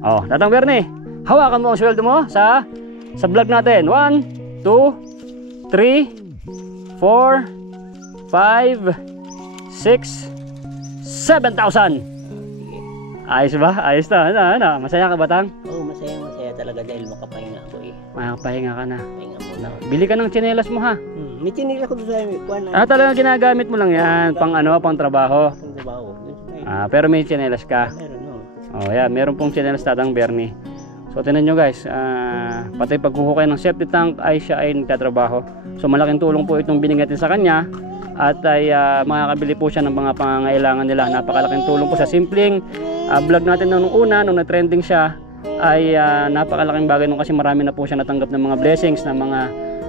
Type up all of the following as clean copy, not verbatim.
Oh, Tatang Bernie, hawakan mo ang sweldo mo sa vlog natin. 1, 2, 3, 4, 5, 6, 7,000. Ayos ba? Ayos na. Ano? Masaya ka ba, Tang? Oo, masaya talaga dahil makapahinga ako eh. Makapahinga ka na. Pahinga muna. Bili ka ng tsinelas mo, ha? May tinila ko doon sa kuwan. Talagang ginagamit mo lang yan. Pang ano, pang trabaho. Pang trabaho. Pero may tsinelas ka. Meron, no? Oh, yeah, meron pong tsinelas Tatang Bernie. So, tinan nyo guys, pati pagkuhukay ng septic tank ay siya ay nagtatrabaho. So, malaking tulong po itong binigatin sa kanya. At ay makakabili po siya ng mga pangangailangan nila. Napakalaking tulong po sa simpleng vlog natin nung una, nung na-trending siya, ay napakalaking bagay nung kasi marami na po siya natanggap ng mga blessings na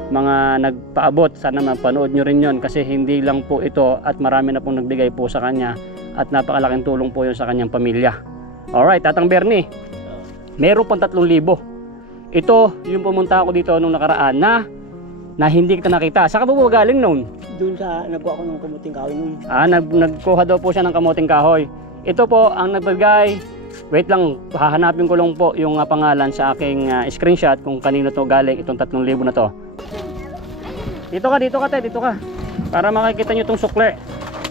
mga nagpaabot. Sana mapanood nyo rin yon kasi hindi lang po ito at marami na pong nagbigay po sa kanya at napakalaking tulong po yun sa kanyang pamilya. Alright, Tatang Bernie, meron pang 3,000. Ito yung pumunta ako dito nung nakaraan na hindi kita nakita. Saan ka po galing noon? Doon sa nagkuha ko ng kamuting kahoy noon. Nagkuha daw po siya ng kamuting kahoy. Ito po ang nagbigay. Wait lang, hahanapin ko lang po yung pangalan sa aking screenshot kung kanino to galing itong 3,000 na to. Dito ka te, dito ka. Para makikita nyo itong sukle.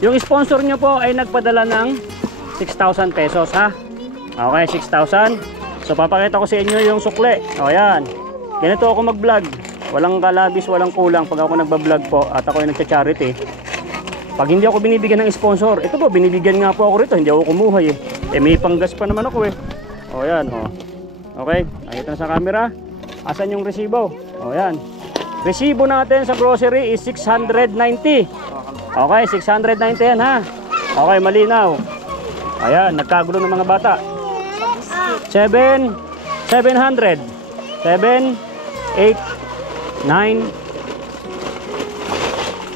Yung sponsor nyo po ay nagpadala ng 6,000 pesos, ha? Okay, 6,000. So papakita ko sa inyo yung sukle. O yan. Ganito ako mag-vlog. Walang kalabis, walang kulang pag ako nagba-vlog po at ako yung nagcha-charity. Pag hindi ako binibigyan ng sponsor, ito po, binibigyan nga po ako rito, hindi ako kumuha eh. May panggas pa naman ako eh. O yan, o. Okay, nakita na sa camera. Asan yung resibo? O yan. Resibo natin sa grocery is 690. Okay, 690 yan ha. Okay, malinaw. Ayan, nagkagulo ng mga bata. 700. 7, 8, 9,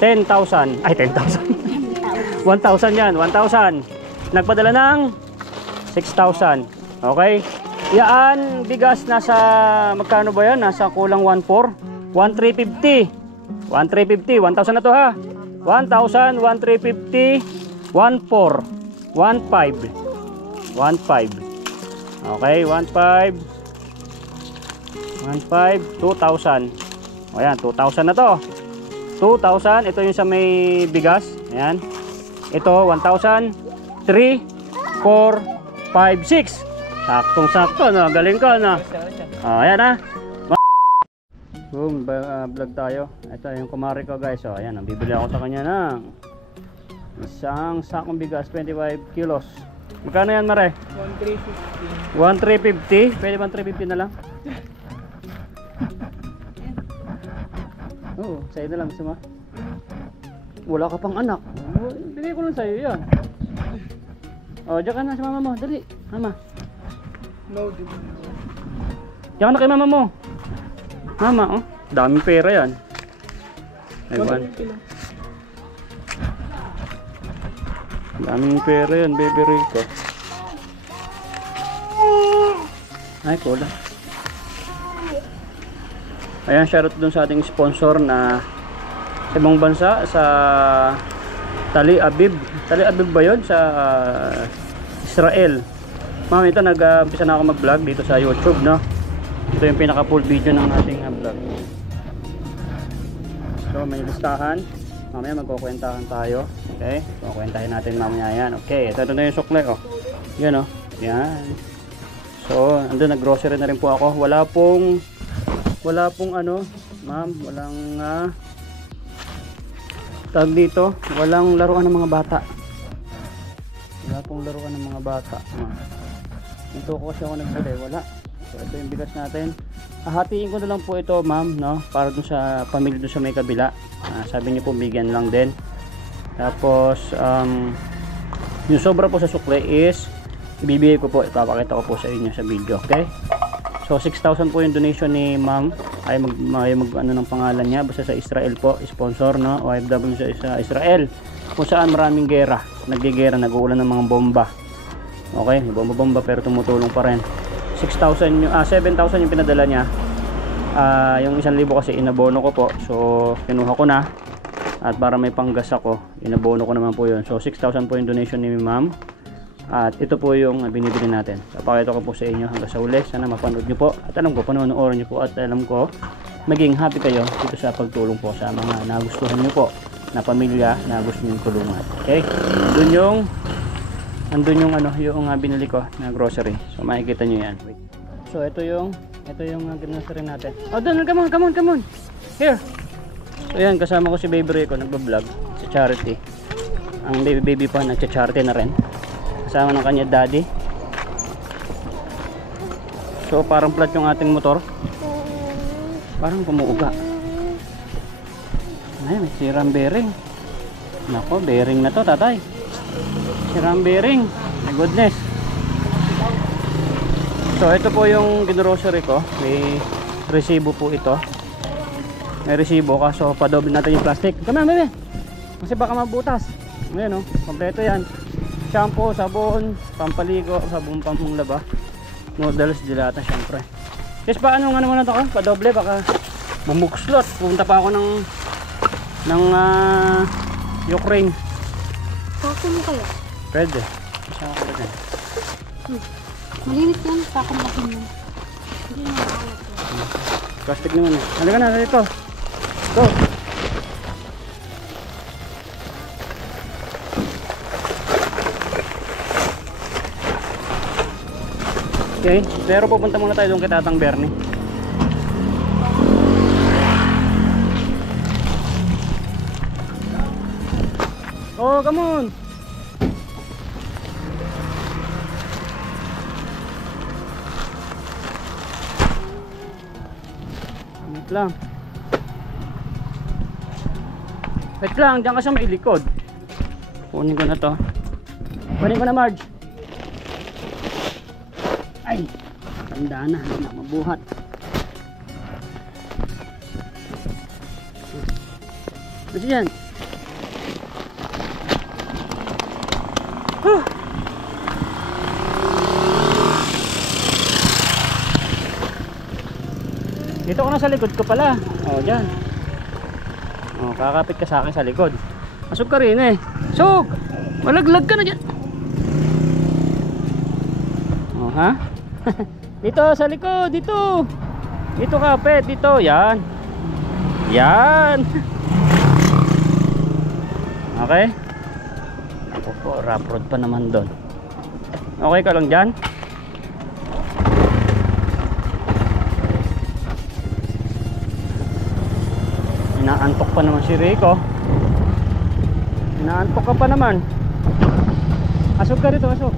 10,000. Ay, 10,000. 1,000 yan, 1,000. Nagpadala ng 6,000. Okay? Yan, bigas nasa, magkano ba yan? Nasa kulang 1,400. 1,350. 1,350. 1,000 na to ha. 1,000, 1,350, 1,400. 1,500. 1,500. Okay, 1,500. 1,500, 2,000. O yan, 2,000 na to. 2,000, ito yung sa may bigas. Ayan. Ito, 1,000. 3, 4, 5, 6. Saktong-sakto, no? Galing ka, no? O, ayan ha. Boom, vlog tayo. Ito yung kumari ko guys. O, ayan, bibili ako sa kanya ng isang sakong bigas, 25 kilos. Magkano yan, Mare? 1,350. 1,350? Pwede ba 350 na lang? Oo, sa'yo na lang gusto mo. Wala ka pang anak. Bigay ko lang sa'yo yan. O, diyan ka na sa mama mo. Dali, mama. No, Diyan ka na kay mama mo. Mama, oh. Daming pera yan. Aywan. Daming pera yan, baby Rico. Ay, cola. Ayan, shoutout dun sa ating sponsor na sa ibang bansa, sa Tali Abib. Tali Abib ba yun? Sa Israel. Ma'am, ito nag-umpisa na ako mag-vlog dito sa YouTube, no? Ito yung pinaka-full video ng ating vlog. So, may listahan. Mamaya magkukwentahan tayo. Okay? Kukwentahin natin mamaya yan. Okay, ito na yung sukle, oh. Yan, oh. Yan. So, andun, nag-grocery na rin po ako. Wala pong ano, ma'am, walang tag dito, walang laruan ng mga bata. Wala pong laruan ng mga bata. Ito ko kasi ako nagbili, wala. So, ito yung bigas natin. Hahatiin ko na lang po ito, ma'am, no? Para dun sa pamilya dun sa may kabila. Sabi niyo po, bigyan lang din. Tapos, yung sobra po sa sukle is ibibigay ko po, ipapakita ko po sa inyo sa video, okay? So 6,000 po yung donation ni ma'am. Ay ano ng pangalan niya, basta sa Israel po, sponsor, no? OFW sa Israel, kung saan maraming gera, naggigera, nag-uulan ng mga bomba. Okay, bomba pero tumutulong pa rin. 6,000 yung 7,000 yung pinadala niya. Yung 1,000 kasi inabono ko po. So kinuha ko na. At para may panggas ako, inabono ko naman po yun. So 6,000 po yung donation ni ma'am. At ito po yung binibili natin. Papakita ko po sa inyo hanggang sa uli. Sana mapanood nyo po. At alam ko, panonood nyo po. At alam ko, maging happy kayo dito sa pagtulong po sa mga nagustuhan nyo po na pamilya na gusto nyo tulungan. Okay? Andun yung binili ko na grocery. So makikita nyo yan. Wait. So ito yung grocery natin. Oh, doon, come on. Here. So yan, kasama ko si Baby Rico, nagbablog sa charity. Ang baby pa nagcha-charity na rin. Kasama ng kanya daddy. So parang flat yung ating motor. Parang kumuuga. Ay, may sirang bearing. Nako, bearing na to, tatay. Sirang bearing. My goodness. So ito po yung grocery ko. May resibo po ito. May resibo, kaso padoble natin yung plastic. Come on, baby. Kasi baka mabutas. Ayan, kompleto yan. Shampoo, sabon, pampaligo, sabon pampulaba, noodles, dilata, syempre. Yes, paano muna to ka? Padoble, baka mamukslot. Pupunta pa ako ng Ukraine. Sako mo kaya? Pwede. Isama ko na dyan. Malinis yan, sako mo yun. Hindi na maalat yan. Plastic naman eh. Halika na, dito. Go! Okay, pero pupunta muna tayo doon kay Tatang Bernie. Oh, come on! Wait lang. Wait lang, diyan ka sa may likod. Kunin ko na to. Kunin ko na, Marge. Ay, tanda na, hindi na mabuhat. Kasi yan. Dito ko na sa likod ko pala. O, dyan. O, kakapit ka sa akin sa likod. Masog ka rin eh. Sog! Malaglag ka na dyan. O, ha? Dito sa likod, dito. Dito kapit, dito. Yan. Yan. Okay? Ako po, rough road pa naman doon. Okay ka lang dyan? Inaantok pa naman si Rico. Inaantok ka pa naman. Asog ka dito, asog.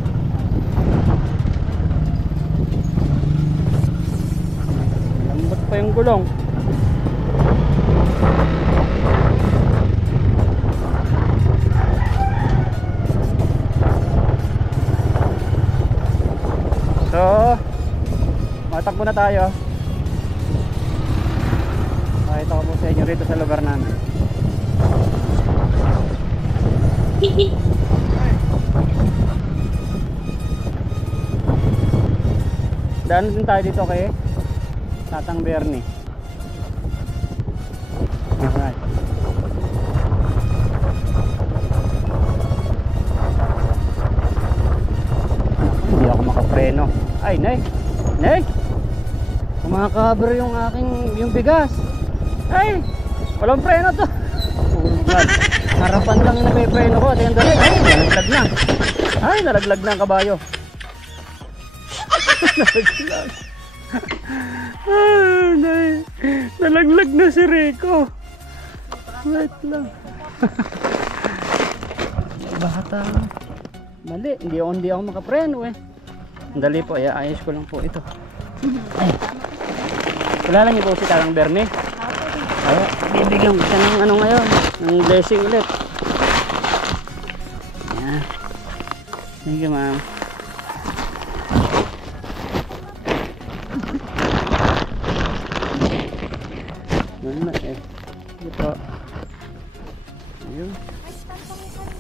Lambot pa yung gulong. So, matakbo na tayo. Pakita ko po sa inyo rito sa lugar namin. Daan din tayo dito kay Tatang Bernie. Alright. Hindi ako makapreno. Ay, Nay! Nay! Kumakabar yung yung bigas. Ay! Walang preno to. Oh God. Harapan lang yung napipreno ko. Tingnan dali. Ay! Nalaglag na. Ay! Nalaglag na ang kabayo. Nalaglag. Ay! Nay! Nalaglag na si Rico. Wait lang. Bata. Mali. Hindi ako makapreno eh. Dali po. Ayos ko lang po ito. Ay! Kilala niyo po si Tatang Bernie? Ay, bibigyan ko siya ng ngayon, ng blessing ulit. Yan. Thank you, ma'am. Wala eh. Ito. Ayun.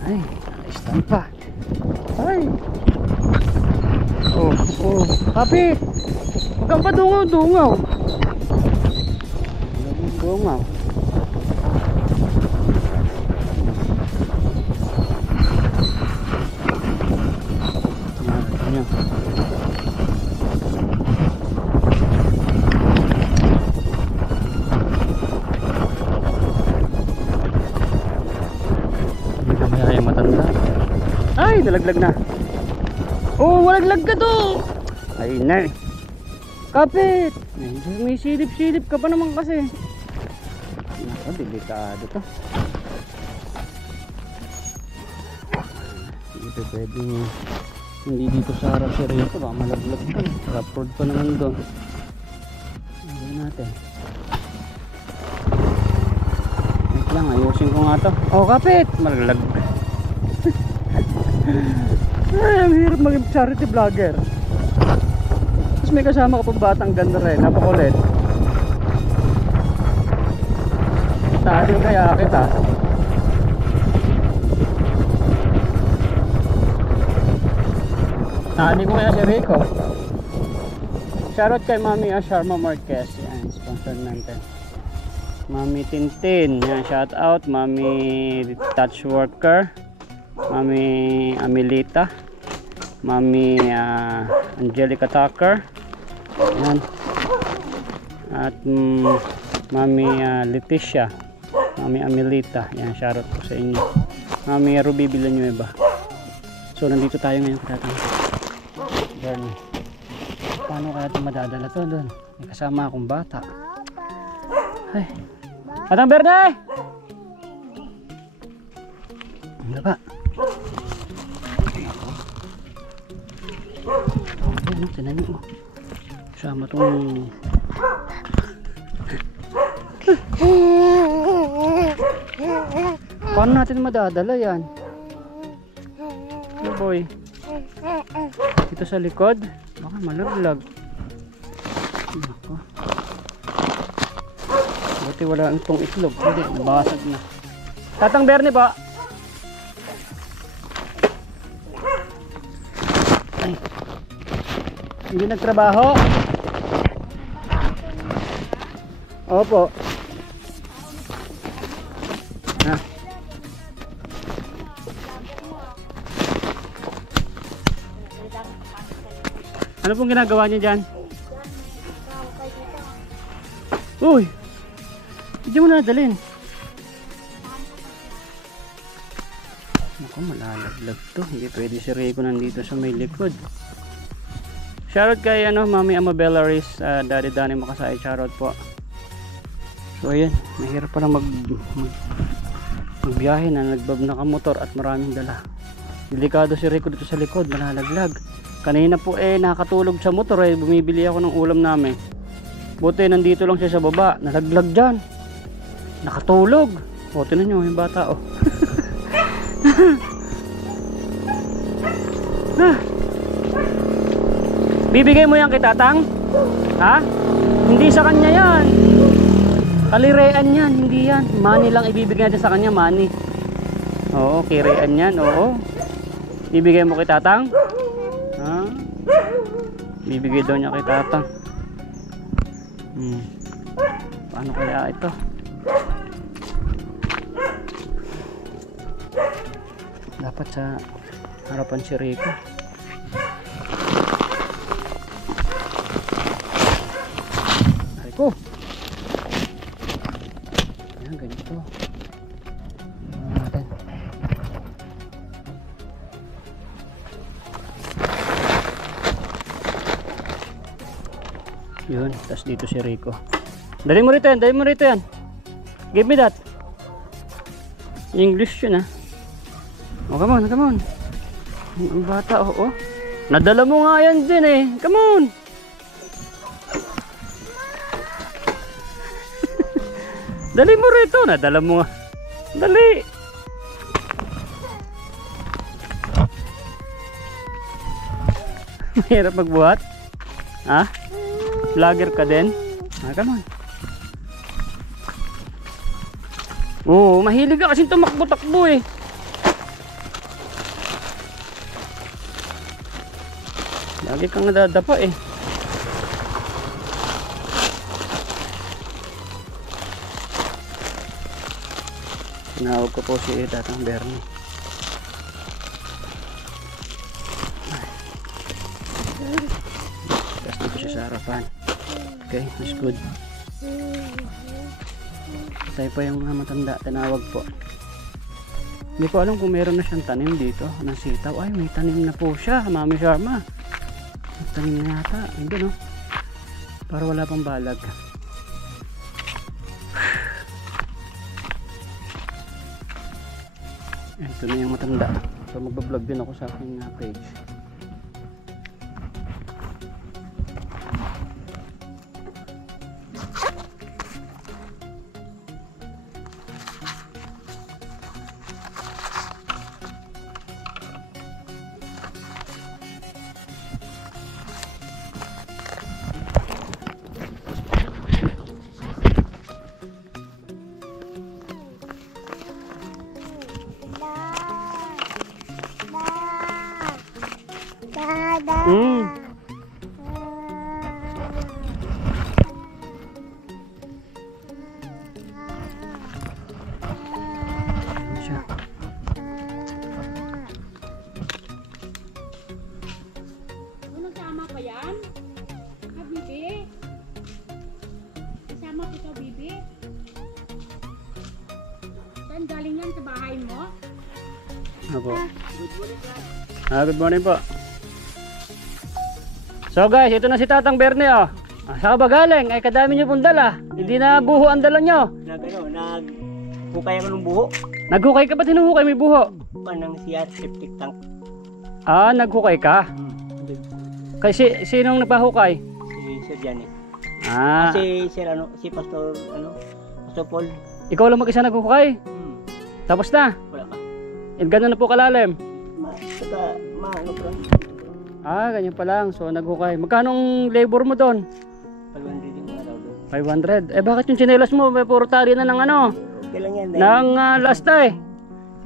Ay, naka-stampa. Ay. Oh. Kapit! Huwag kang padungaw-dungaw. Dungaw. nalaglag na. Oh, walaglag ka to. Ay na. Kapit. May silip-silip ka pa naman kasi. Nako, delikado to. Dito pwedeng hindi dito sa harap si Rico, baka malaglag pa. Rough road pa naman doon. Ayun natin. Wait lang, ayusin ko nga to. Oh, kapit. Malaglag. Ay, ang hirap maging charity vlogger. Tapos may kasama ka pang batang ganda rin. Napakulit. Talo kaya kita. Tali ko kaya si Rico. Shoutout kay Mami Sharma Marquez. Yan, sponsor natin. Mami Tintin. Yan, shoutout. Mami Touch Worker. Mami Amelita, Mami Angelica Tucker, yan. At Mami Leticia, Mami Amelita, yan, shoutout po sa inyo. Mami Ruby Villanueva. So nandito tayo ngayon katatang Bernie. Paano kaya ito madadala to doon? May kasama akong bata. Ay, Batang Bernie! Ano ba? Ano, tinan nyo. Sama itong paano natin madadala yan? Ano boy? Dito sa likod? Baka malaglag. Ako. Buti wala itong itlog. Hindi, nabasag na. Tatang Bernie ba? Ay. Hindi nagtrabaho? Opo. Ha? Ano pong ginagawa niyo dyan? Uy! Hindi mo nadalhin. Naku, malalaglag to. Hindi pwede si Rico nandito sa may likod. Shoutout kay Mami Amabella Riz, Daddy Danny Makasay, shoutout po. So ayan, mahirap pala magbiyahe na nagbab na kamotor at maraming dala. Delikado si Rico dito sa likod, malalaglag. Kanina po nakatulog sa motor bumibili ako ng ulam namin. Buti nandito lang siya sa baba, nalaglag dyan. Nakatulog. O, tinan nyo yung bata Bibigay mo yan kay Tatang? Ha? Hindi sa kanya yan. Kalirean yan, hindi yan. Money lang ibibigay natin sa kanya, money. Oo, kirean yan, oo. Bibigay mo kay Tatang? Ha? Bibigay daw niya kay Tatang. Paano kaya ito? Dapat sa harapan si Rico. Rico! Ayan, ganito. Natin. Yun, tas dito si Rico. Dali mo rito yan, Give me that. English yun Oh, come on, come on. Ang bata, oh. Nadala mo nga yan din Come on. Dali mo rito, nadala mo nga. Dali. Mahirap magbuhat. Ha? Vlogger ka din? Come on. Oo, mahilig ka kasi tumakbo-takbo Lagi kang nadadapa Tinawag ko po si Tatang Bernie. Tapos dito siya sa harapan. Okay, that's good. Tayo pa yung mga matanda, tinawag po. Hindi ko alam kung meron na siyang tanim dito ng sitaw. Ay, may tanim na po siya, Mami Sharma. May tanim na yata. Ayun, no? Para wala pang balag. Ito na yung matanda. So magbablog din ako sa aking page. Mm. Siya. Nagsama pa yan? Ha, Bibi? Kasama ko to, Bibi? Saan galing yan? Sa bahay mo? Ako. Good morning po. So guys, ito na si Tatang Bernie, oh. Saan ba galing? Ay kadami niyo pong dala. Hindi na buho ang dala niyo. Hukay ako ng buho. Naghukay ka ba't hinuhukay may buho? Panang siya septic tank. Ah, naghukay ka? Kasi sinong nagpahukay? Si Sir Johnny. Ah, Si Sir si Pastor Pastor Paul. ikaw lang mag-isa naghukay? Tapos na? Wala pa. Gano'n na po kalalim? Ano pa? Ah, ganyan pa lang. So naghukay. Magkano ang labor mo doon? 500 yung araw doon. 500. Eh bakit yung tsinelas mo? May puro tali na ng ano? Okay lang yan. Ng lasta eh.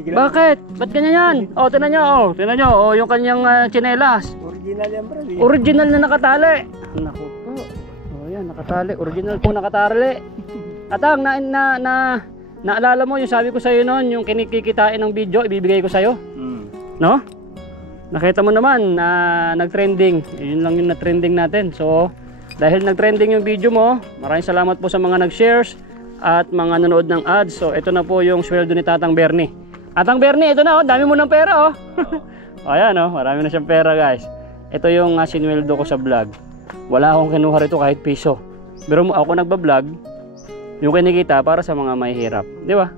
Sige lang. Bakit? Ba't ganyan yan? O, tinan nyo. O, tinan nyo. O, yung kanyang tsinelas. Original yan, bro. Original na nakatali. Naku po. O yan, nakatali. Original po nakatali. Atang, naalala mo yung sabi ko sa'yo noon, yung kinikikitain ng video, ibibigay ko sa'yo. No? Nakita mo naman na nag-trending. Yun lang yung na-trending natin. So, dahil nag-trending yung video mo, maraming salamat po sa mga nag-shares at mga nanood ng ads. So, ito na po yung sweldo ni Tatang Bernie. Tatang Bernie, ito na, oh. Dami mo ng pera, oh. Ayan, oh. Marami na siyang pera, guys. Ito yung sinweldo ko sa vlog. Wala akong kinuha rito kahit piso. Pero ako nagba-vlog, yung kinikita para sa mga mahihirap. Di ba?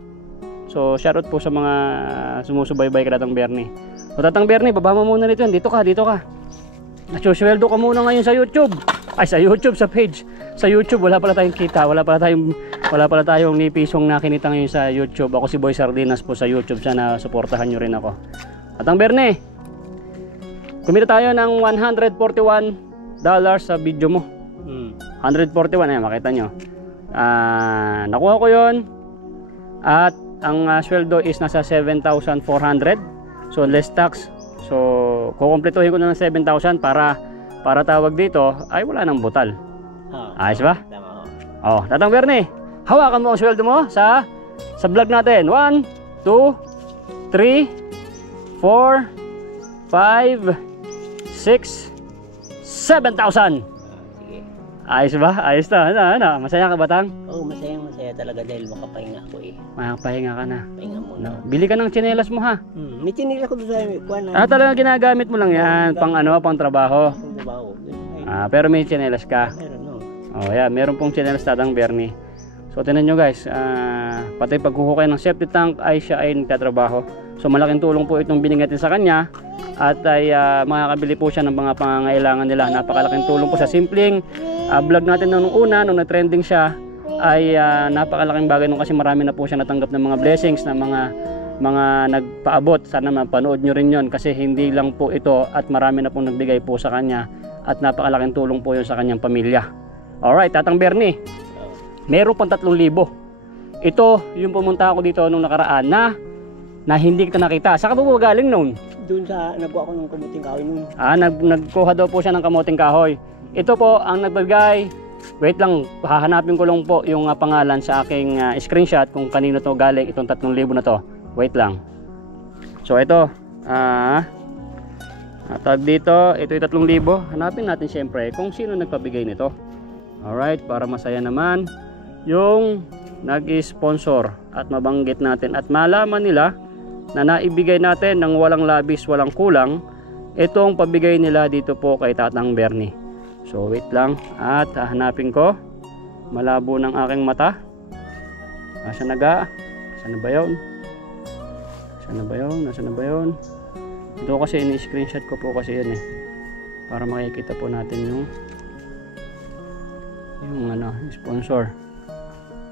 So, shoutout po sa mga sumusubaybay kay Tatang Bernie. O Tatang Bernie, baba mo muna nito yan. Dito ka, dito ka. Nasusweldo ka muna ngayon sa YouTube. Ay, sa YouTube, sa page. Sa YouTube, wala pala tayong kita. Wala pala tayong ni pisong nakinita ngayon sa YouTube. Ako si Boy Sardinas po sa YouTube. Sana suportahan nyo rin ako. Tatang Bernie, kumita tayo ng $141 sa video mo. 141, ayan, makita nyo. Nakuha ko yon. At ang sweldo is nasa 7,400. So less tax. So kukumpletuhin ko na ng 7,000 para tawag dito ay wala nang butal. Ayos ba? Tama. Oh, Tatang Bernie, hawakan mo ang sweldo mo sa vlog natin. 1, 2, 3, 4, 5, 6, 7,000. Sige. Ayos ba? Ayos na. Ano? Masaya ka ba, Tang? Oo, masaya talaga dahil makapahinga ako eh. Makapahinga ka na. Pahinga muna. Bili ka ng tsinelas mo, ha? May chinila ko doon sa kuwan. Talagang ginagamit mo lang yan. Pang ano, pang trabaho. Ang trabaho. Pero may tsinelas ka. Meron, no? Oh, yeah, meron pong tsinelas Tatang Bernie. So, tinan nyo guys, pati paghuhukay ng septic tank ay siya ay nagtatrabaho. So, malaking tulong po itong binigatin sa kanya. At ay makakabili po siya ng mga pangangailangan nila. Napakalaking tulong po sa simpleng vlog natin nung una, nung na-trending siya. Ay napakalaking bagay nung kasi marami na po siya natanggap ng mga blessings na mga nagpaabot. Sana mapanood nyo rin yon kasi hindi lang po ito at marami na pong nagbigay po sa kanya at napakalaking tulong po yun sa kanyang pamilya. Alright, Tatang Bernie, meron pang 3,000. Ito yung pumunta ako dito nung nakaraan na hindi kita nakita. Saan ka po galing noon? Doon sa nagkuha ko ng kamuting kahoy noon. Nagkuha daw po siya ng kamuting kahoy. Ito po ang nagbigay. Wait lang, hahanapin ko lang po yung pangalan sa aking screenshot kung kanino to galing itong 3,000 na to. Wait lang. So ito, tag dito, ito yung 3,000. Hanapin natin siyempre kung sino nagpabigay nito. Alright, para masaya naman yung nag-sponsor at mabanggit natin at malaman nila na naibigay natin ng walang labis, walang kulang itong pabigay nila dito po kay Tatang Bernie. So wait lang at hahanapin ko. Malabo ng aking mata. Asa na ga? Saan na ba yun? Saan na ba yun? Nasaan na ba yun? Ito kasi ini-screenshot ko po kasi yan eh. Para makikita po natin yung ano, sponsor.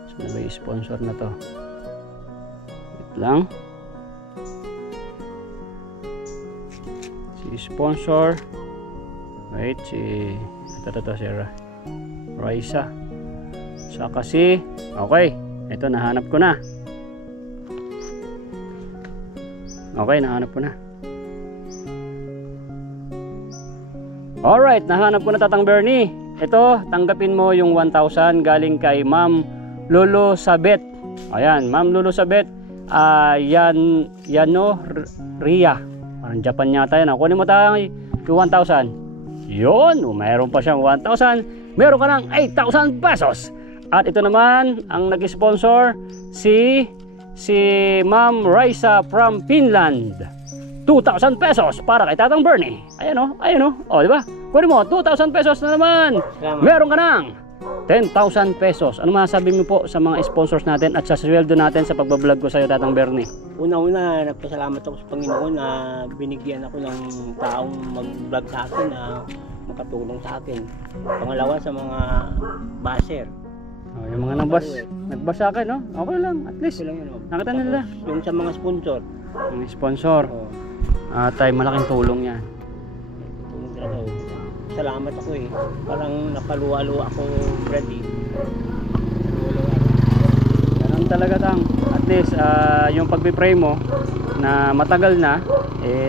Saan na ba yung sponsor na to? Wait lang. Si sponsor. Wait, si ito si Raisa. Saka si okay, ito nahanap ko na. Okay, nahanap ko na. Alright, nahanap ko na Tatang Bernie. Ito, tanggapin mo yung 1,000 galing kay Ma'am Lolo Sabet. Ayan, Ma'am Lolo Sabet. Yano Ria. Parang Japan yata yan. Kunin mo tayo yung 1,000. Yun, mayroon pa siyang 1,000. Meron ka ng 8,000 pesos. At ito naman, ang nag-sponsor si Ma'am Raisa from Finland. 2,000 pesos para kay Tatang Bernie. Ayan o. O, di ba? Kunin mo, 2,000 pesos na naman. Salamat. Meron ka ng 10,000 pesos. Ano masasabi mo po sa mga sponsors natin at sa sweldo natin sa pagbablog ko sa iyo, Tatang Bernie? Una-una, nagpasalamat ako sa Panginoon na binigyan ako ng taong mag-vlog sa akin na makatulong sa akin. Pangalawa, sa mga basher. Oh, yung mga nagbas sa akin, no? Okay lang, at least. Ito lang yun. Nakita nila. Yung sa mga sponsor. Yung sponsor. Oh, Tay, malaking tulong yan. tulong talaga ako. Salamat ako eh. Parang napaluwa-luwa ako, Freddy. Ganun talaga, Tang. At least, yung pagpipray mo na matagal na,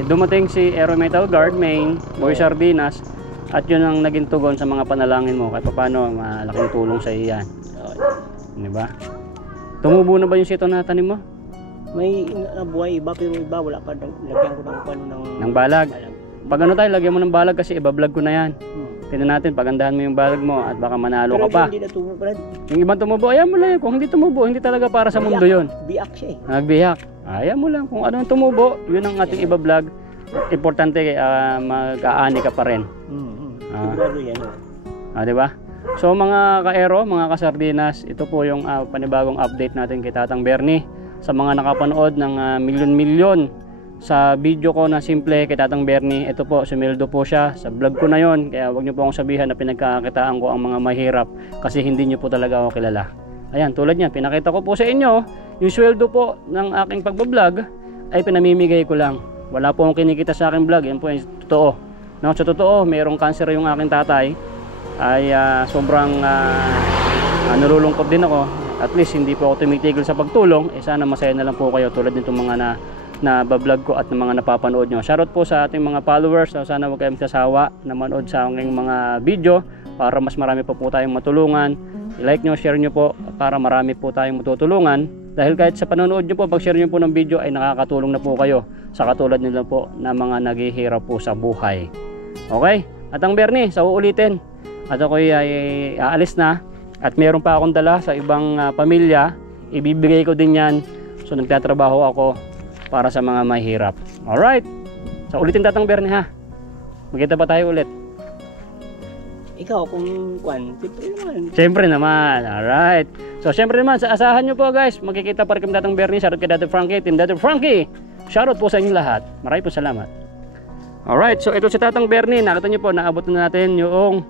dumating si Aero Metal Guard, Main, Boy Sardinas, at yun ang naging tugon sa mga panalangin mo. Kahit paano, malaking tulong sa iyo yan. Di ba? Tumubo na ba yung sito na tanim mo? May nabuhay iba, pero iba wala pa. Lagyan ko Ng balag. Pag ano tayo, lagyan mo ng balag kasi ibablog ko na yan. Tingnan natin, pagandahan mo yung balag mo at baka manalo ka pa. Hindi natubo, Brad. Yung ibang tumubo, ayan mo lang. Kung hindi tumubo, hindi talaga para sa mundo yun. Biak siya eh. Nagbiyak. Ayan mo lang. Kung ano ang tumubo, yun ang ating ibablog. Importante, mag-aani ka pa rin. Sigurado yan. Di ba? So mga ka-Aero, mga ka-Sardinas, ito po yung panibagong update natin kay Tatang Bernie. Sa mga nakapanood ng milyon-milyon sa video ko na simple kay Tatang Bernie, ito po, sumildo po siya sa vlog ko na yon. Kaya wag niyo po akong sabihan na pinagkakakitaan ko ang mga mahirap kasi hindi niyo po talaga ako kilala. Ayan, tulad niya, pinakita ko po sa inyo yung sweldo po ng aking pagbablog ay pinamimigay ko lang. Wala po akong kinikita sa aking vlog. Yan po yung totoo. No, sa totoo, mayroong cancer yung aking tatay. Ay sobrang nalulungkot din ako. At least hindi po ako tumitigil sa pagtulong. Sana masaya na lang po kayo tulad nitong mga na bablog ko at ng mga napapanood nyo. Shoutout po sa ating mga followers. Sana huwag kayong sasawa na manood sa aking mga video para mas marami po tayong matulungan. I-like nyo, share nyo po para marami po tayong matutulungan. Dahil kahit sa panonood nyo po, pag share nyo po ng video ay nakakatulong na po kayo sa katulad nila po na mga naghihirap po sa buhay. Okay? At ang Bernie, sa uulitin. At ako ay aalis na. At meron pa akong dala sa ibang pamilya. Ibibigay ko din yan. So nagtatrabaho ako para sa mga mahirap. Alright. So ulitin Tatang Bernie ha. Magkita pa tayo ulit. Ikaw kung kwan, Siyempre naman. Alright. So siyempre naman, sa asahan nyo po guys. Magkikita pa rin kami Tatang Bernie. Shoutout kay Dad Frankie. Team Dad Frankie. Shoutout po sa inyong lahat. Maraming po salamat. Alright. So ito si Tatang Bernie. Nakita nyo po, naabot na natin yung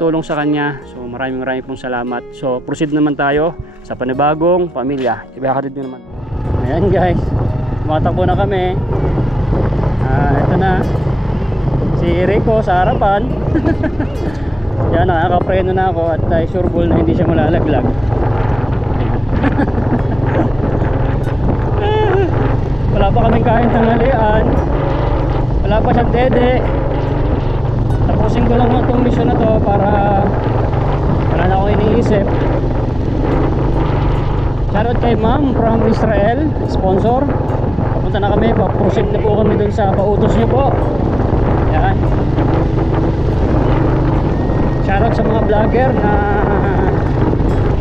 tulong sa kanya. So maraming pong salamat. So proceed naman tayo sa panibagong pamilya. Ibahatid nyo naman. Ayan guys, tumatakbo na kami. Ito na si Rico sa harapan. Yan, nakakapreno na ako at sure ball na hindi siya malalaglag. Wala pa kaming kain tanghalian. Wala pa siyang dede. Tapusin ko lang itong mission na to para wala na akong iniisip. Shoutout kay Ma'am from Israel, sponsor. Papunta na kami, proceed na po kami dun sa pautos nyo po. Yan. Shoutout sa mga vlogger na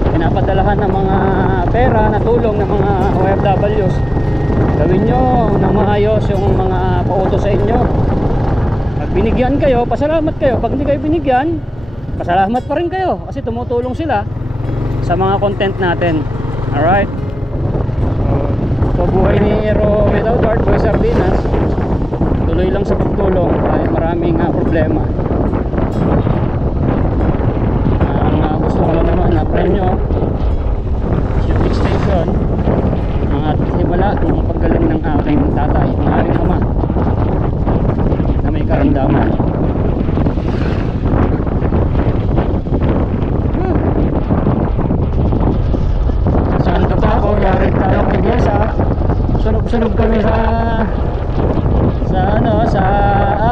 pinapadalahan ng mga pera na tulong ng mga OFWs. Gawin nyo na maayos yung mga pautos sa inyo. Pag binigyan kayo, pasalamat kayo. Pag hindi kayo binigyan, pasalamat pa rin kayo kasi tumutulong sila sa mga content natin. Alright, so buhay ni Hero without heart, Boy Sardinas, tuloy lang sa pagtulong kahit maraming problema. Ang gusto ko lang naman na premyo yung extension at himala ng paggaling ng aking tatay, ng aking ama na may karamdaman. Saan ka pa ako? Yarig tayo kay Gesa. Sunog-sunog kami sa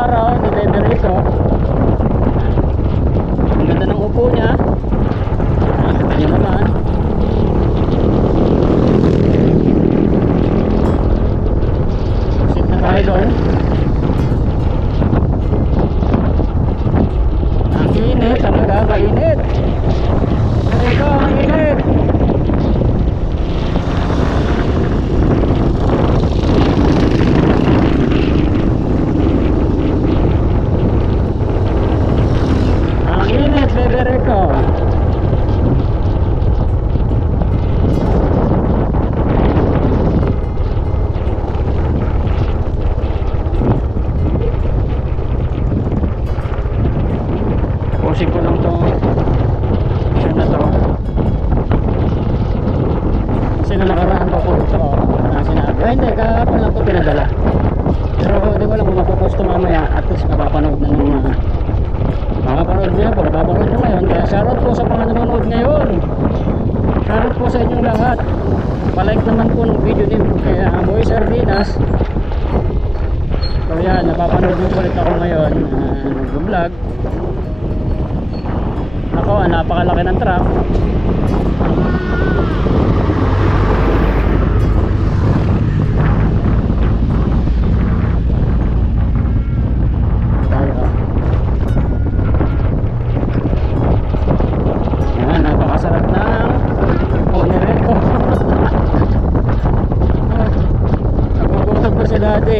araw ni Bebe Rico. Ang ganda ng upo niya. Yan naman. Sit na tayo doon. Ang init, ang nagkakainit. Ito, ang init. Ang init, Bebe Rico. Pusing ko lang to. Yan na to. Kasi na nakaraan pa po ito. Ang sinabi. Ay hindi, kahapon lang to pinadala. Pero hindi ko lang kung mapopost to mamaya. At least mapapanood na ng makapanood nyo na po. Napapanood nyo ngayon. Kaya shoutout po sa mga nanonood ngayon. Shoutout po sa inyong lahat. Palike naman po ng video ni Boy Sardinas. So yan, napapanood nyo ulit ako ngayon. Nag-vlog. Ako, napakalaki ng truck. Yan, napakasarap ng Onireco. Nagugutom ko si dati.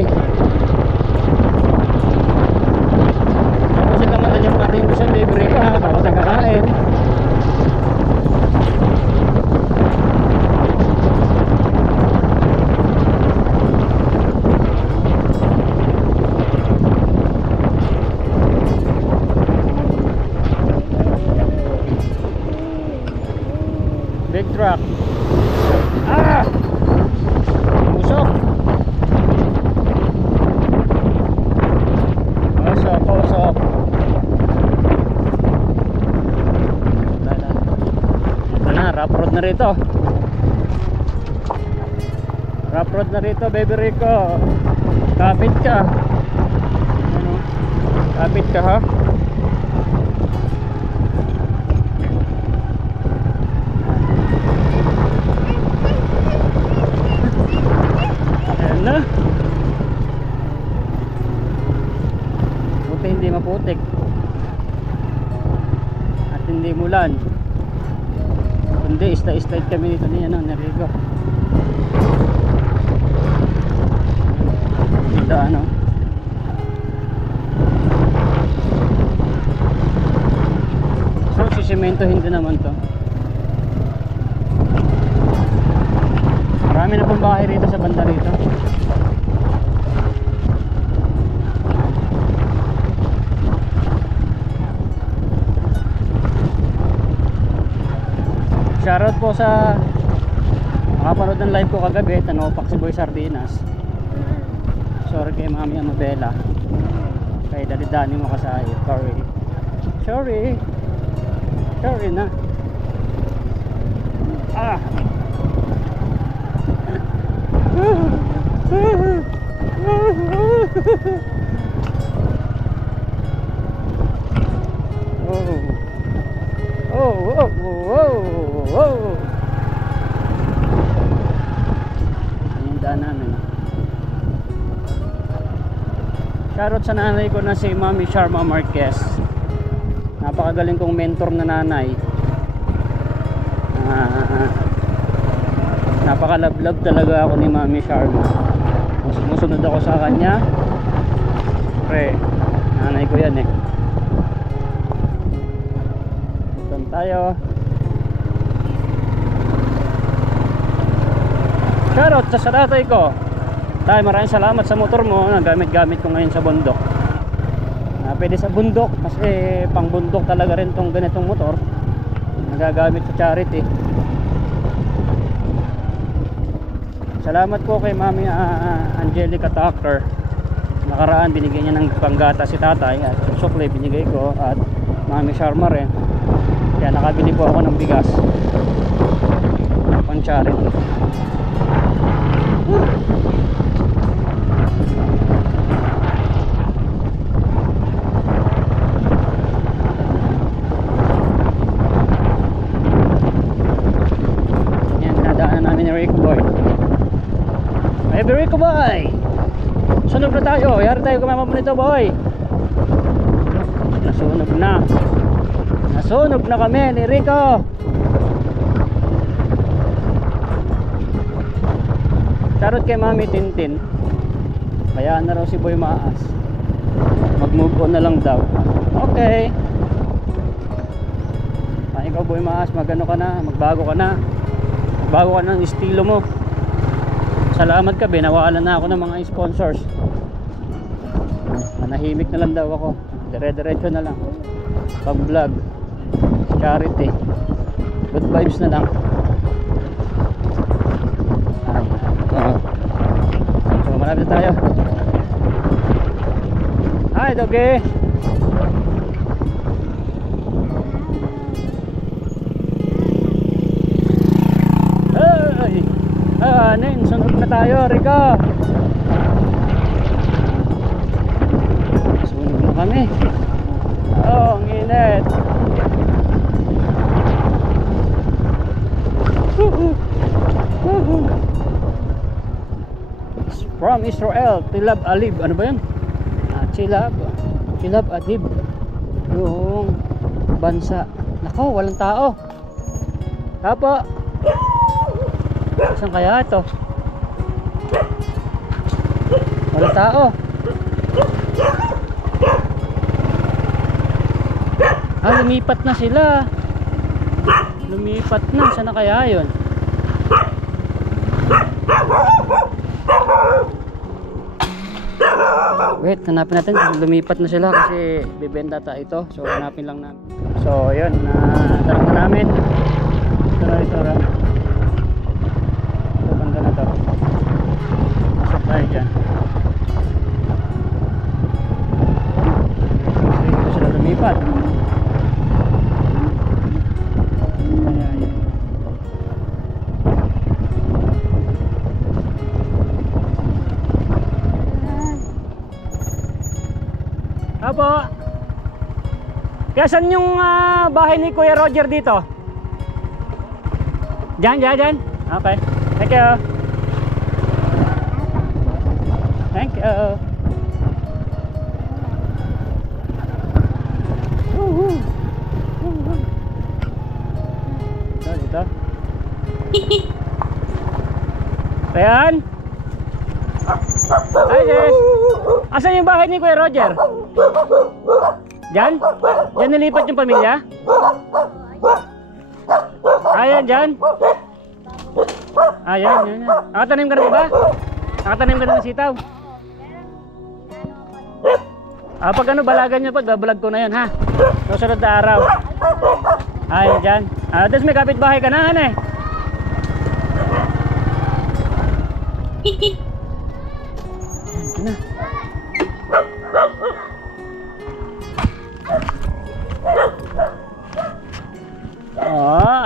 Tapos sila matan yung ating gusto libre ko ha, tapos nagkakain. Big truck. Ah! Usok. Usok. Ito na, rough road na rito. Rough road na rito, Bebe Rico. Kapit ka. Ano? Kapit ka ha. Ayan na. Buti hindi maputik at hindi mulan, kundi isla-isla kami dito ni Rico. Ito ano, so sisemento hindi naman to. Marami na pong bahay rito sa banda rito. Shoutout po sa makapanood ng live ko kagabi. Tanopak si Boy Sardinas. Sorry kay Mami Amabela, kay Dalidani mo kasayo. Sorry na. Ah. Oh. Ayun daan namin. Shoutout sa nanay ko na si Mami Sharma Marquez. Napakagaling kong mentor na nanay. Napaka-love talaga ako ni Mami Sharma. Sumusunod ako sa kanya. Siyempre, nanay ko yan eh. Doon tayo. Shoutout sa tatay ko. Tay, maraming salamat sa motor mo na gamit-gamit ko ngayon sa bundok. Pwede sa bundok kasi pang bundok talaga rin tong ganitong motor. Nagagamit sa charity. Salamat po kay Mami Angelica Tucker. Nakaraan binigyan niya ng panggata si tatay at sukle binigay ko at Mami Sharma rin. Kaya nakabili po ako ng bigas pang charity. Yan, nadaanan namin ni Rico Boy. Hey Rico Boy, sunog na tayo. Yari tayo kumama mo nito boy. Nasunog na kami ni Rico. Charot kay Mami Tintin. Kaya na raw si Boy Maas. Mag-move on na lang daw. Okay. Ikaw Boy Maas, magano ka na, magbago ka na. Magbago ka ng estilo mo. Salamat ka, binawalan na ako ng mga sponsors. Manahimik na lang daw ako. Dire-diretso na lang. Pag-vlog, charity, good vibes na lang. So malapit na tayo. Hi Doggy. Nin, sunog na tayo, Rico. Sunog na kami. Oh, ang init. From Israel, Tilab Alib. Ano ba yun? Tilab Alib. Yung bansa. Nako, walang tao. Tapo. Saan kaya ito? Walang tao. Lumipat na sila. Lumipat na. Saan na kaya yun? Wait, hanapin natin. Lumipat na sila kasi bibenta tayo ito. So hanapin lang namin. So yun, tanong na namin. Ito na. Banda na to. Pasok tayo dyan. Dito sila lumipat. Ayan. Apo. Kaya saan yung bahay ni Kuya Roger dito? Diyan. Okay. Thank you. Thank you. Dito. Ayan. Hi, Jess. Asan yung bahay ni Kuya Roger? Diyan? Diyan nilipat yung pamilya? Ayan, diyan. Ayan. Nakatanim ka na ba? Nakatanim ka na ng sitaw? Pag ano, balagan niyo po, babalag ko na yan ha. Susunod na araw. Ayan, diyan. Tapos may kapitbahay ka na, ano eh.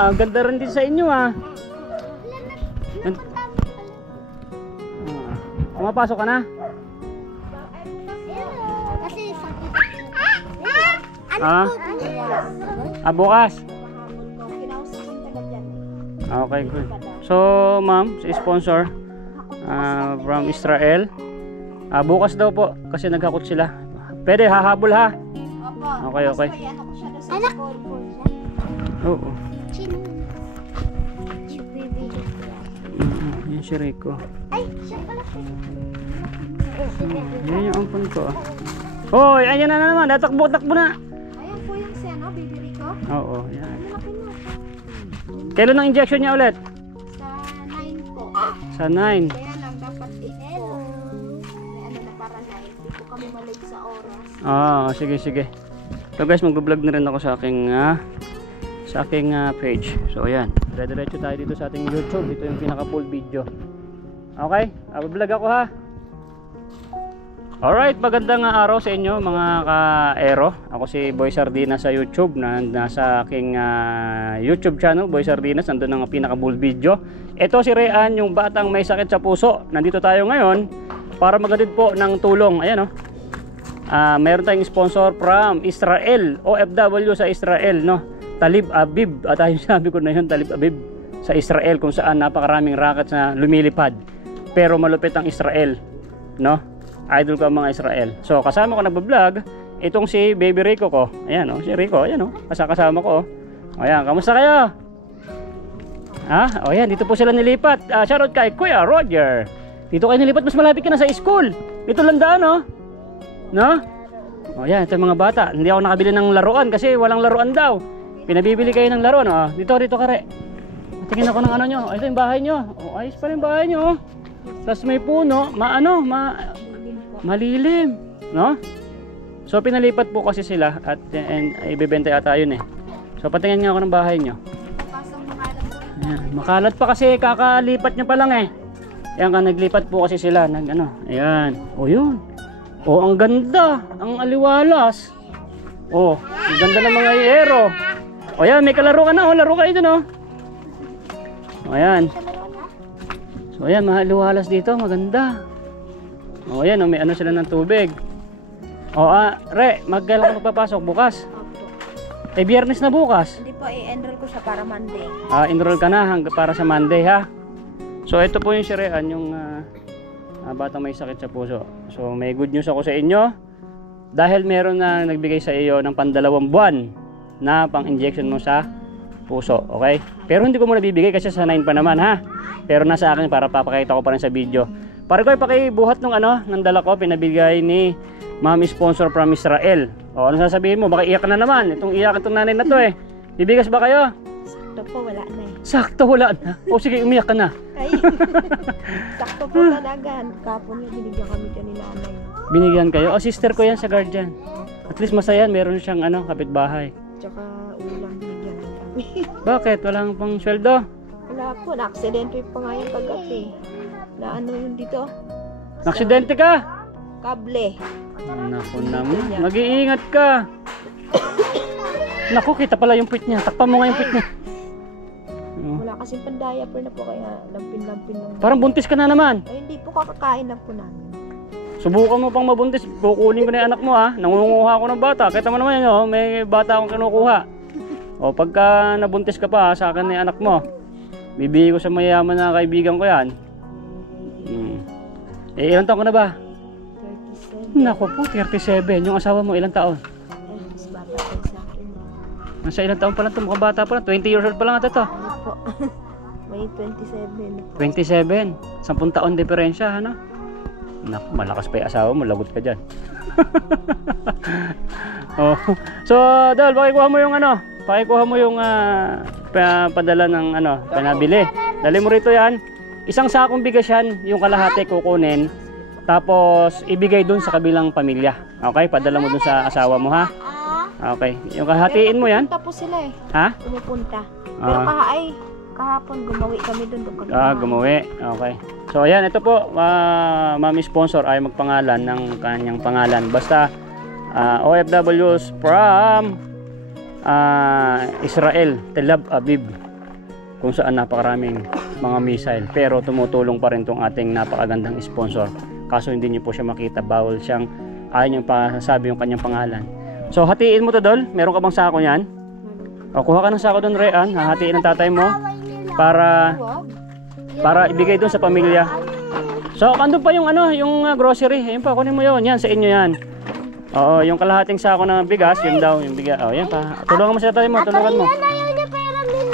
Ang ganda rin din sa inyo Pumapasok ka na? Kasi sakit. Bukas. Okay, good. So, ma'am, si sponsor from Israel. Bukas daw po kasi nagkakot sila. Pwede hahabol ha? Okay. Anak. Oo. Si Rico. Ay, siya pala. Yan yung ampon ko. Hoy, ayan na naman. Tatakbo-takbo na. Ayan po yung si ano, Baby Rico. Oo, yan. Ang laki na. Kailan ang injection niya ulit? Sa 9 po. Sa 9. Kaya lang dapat ito. May ano na para 9. Hindi po kami malate sa oras. Sige, sige. So guys, mag-vlog na rin ako sa aking page. So ayan, dire-diretso tayo dito sa ating YouTube. Ito yung pinaka full video. Okay, vlog ako ha. Alright, magandang araw sa inyo mga ka-aero. Ako si Boy Sardinas sa YouTube, nasa aking YouTube channel, Boy Sardinas. Nandun ang pinaka full video. Ito si Rean, yung batang may sakit sa puso. Nandito tayo ngayon para maghatid po ng tulong. Ayan mayroon tayong sponsor from Israel, OFW sa Israel, no? Talib Abib, at ayun sabi ko na yun, Talib Abib sa Israel, kung saan napakaraming rockets na lumilipad. Pero malupit ang Israel, no? Idol ko ang mga Israel. So kasama ko nagba-vlog itong si Baby Rico ko. Ayan si Rico, ayan kasama ko. Ayan, kamusta kayo? Ayan, dito po sila nilipat. Shoutout kay Kuya Roger. Dito kayo nilipat, mas malapit ka na sa school. Dito lang daan, no? Ayan, ito yung mga bata. Hindi ako nakabili ng laruan kasi walang laruan daw. Pinabibili kayo ng laruan. Dito kare. Tingin ako ng ano nyo. Ito yung bahay nyo. Ayos pa rin bahay nyo. Tapos may puno. Malilim. No? So pinalipat po kasi sila. At ibebenta yata yun So patingin nga ako ng bahay nyo. Ayan, makalat pa kasi kakalipat nyo pa lang Ayan ka, naglipat po kasi sila. Ayan. Yun. Ang ganda. Ang aliwalas. Ang ganda ng mga aero. Ayan, may kalaro ka na. Laro kayo dun. Ayan. So ayan, mga aliwalas dito. Maganda. Ayan, may sila ng tubig. Re, magkailan ka magpapasok? Bukas? Biyernes na bukas. Hindi po, i-enroll ko siya para Monday. Enroll ka na para sa Monday, ha? So ito po yung si Rean, yung batang may sakit sa puso. So may good news ako sa inyo. Dahil meron na nagbigay sa iyo ng pandalawang buwan na pang-injection mo sa puso. Okay? Pero hindi ko muna bibigay kasi sa 9 pa naman, ha? Pero nasa akin para papakita ko pa rin sa video. Para ko pakibuhat ng dala ko, pinabigay ni Mami sponsor from Israel. Ano sasabihin mo? Baka iyak na naman. Iyak itong nanay na to Bibigas ba kayo? Sakto po, wala na Sakto, wala na. Sige, umiyak ka na. Ay, sakto po talaga. Kapon yung binigyan kami dyan ni nanay. Binigyan kayo? Sister ko yan sa guardian. At least masaya, meron siyang kapitbahay. Tsaka ulam binigyan kami. Bakit? Walang pang sweldo? Wala po, na-aksidente pa nga yung kagabi. Na yun dito? Naksidente ka? Kable. Naku naman, mag-iingat ka. Naku, kita pala yung puwit niya. Takpan mo nga yung puwit niya. Wala kasing pan-diaper na po kaya lampin-lampin lang. Parang buntis ka na naman. Ay, hindi po, kakakain lang po namin. Subukan mo pang mabuntis. Kukunin ko na yung anak mo Nangunguha ako ng bata. Kita mo naman yun may bata akong kinukuha. Pagka nabuntis ka pa sa akin na yung anak mo, bibigay ko sa mayaman na kaibigan ko yan. Ilang taon ka na ba? 37. Naku po, 37. Yung asawa mo, ilang taon? Ay, mas bata po sa akin. Nasa ilang taon pa lang ito? Mukhang bata pa lang. 20 years old pa lang ito to. Ano po? May 27. 27. 10 taon diferensya, Naku, malakas pa yung asawa mo. Lagot ka dyan. So, Dol, pakikuha mo yung pakikuha mo yung padala ng pinabili. Dali mo rito yan. Isang sakong bigas yan, yung kalahati kukunin. Tapos, ibigay dun sa kabilang pamilya. Okay? Padala mo dun sa asawa mo, ha? Okay. Yung kahatiin mo yan. Pumupunta po sila Ha? Pumupunta. Pero kahapon gumawi kami dun. Gumawi. Okay. So, ayan. Ito po, Mami sponsor ay magpangalan ng kanyang pangalan. Basta, OFWs from Israel, Tel Aviv. Kung saan napakaraming mga missile. Pero tumutulong pa rin tong ating napakagandang sponsor. Kaso hindi niyo po siya makita. Bawal siyang, ayaw niyong pasasabi yung kanyang pangalan. So, hatiin mo to, Dol. Meron ka bang sako niyan? Kuha ka ng sako doon, Rean. Hahatiin ng tatay mo para ibigay doon sa pamilya. So, andun pa yung yung grocery. Ayun pa, kunin mo yun. Yan, sa inyo yan. Oo, yung kalahating sako ng bigas, yun daw, yung bigas. Yan pa. Tulungan mo sa tatay mo, tulungan mo. Ayaw niya pera din,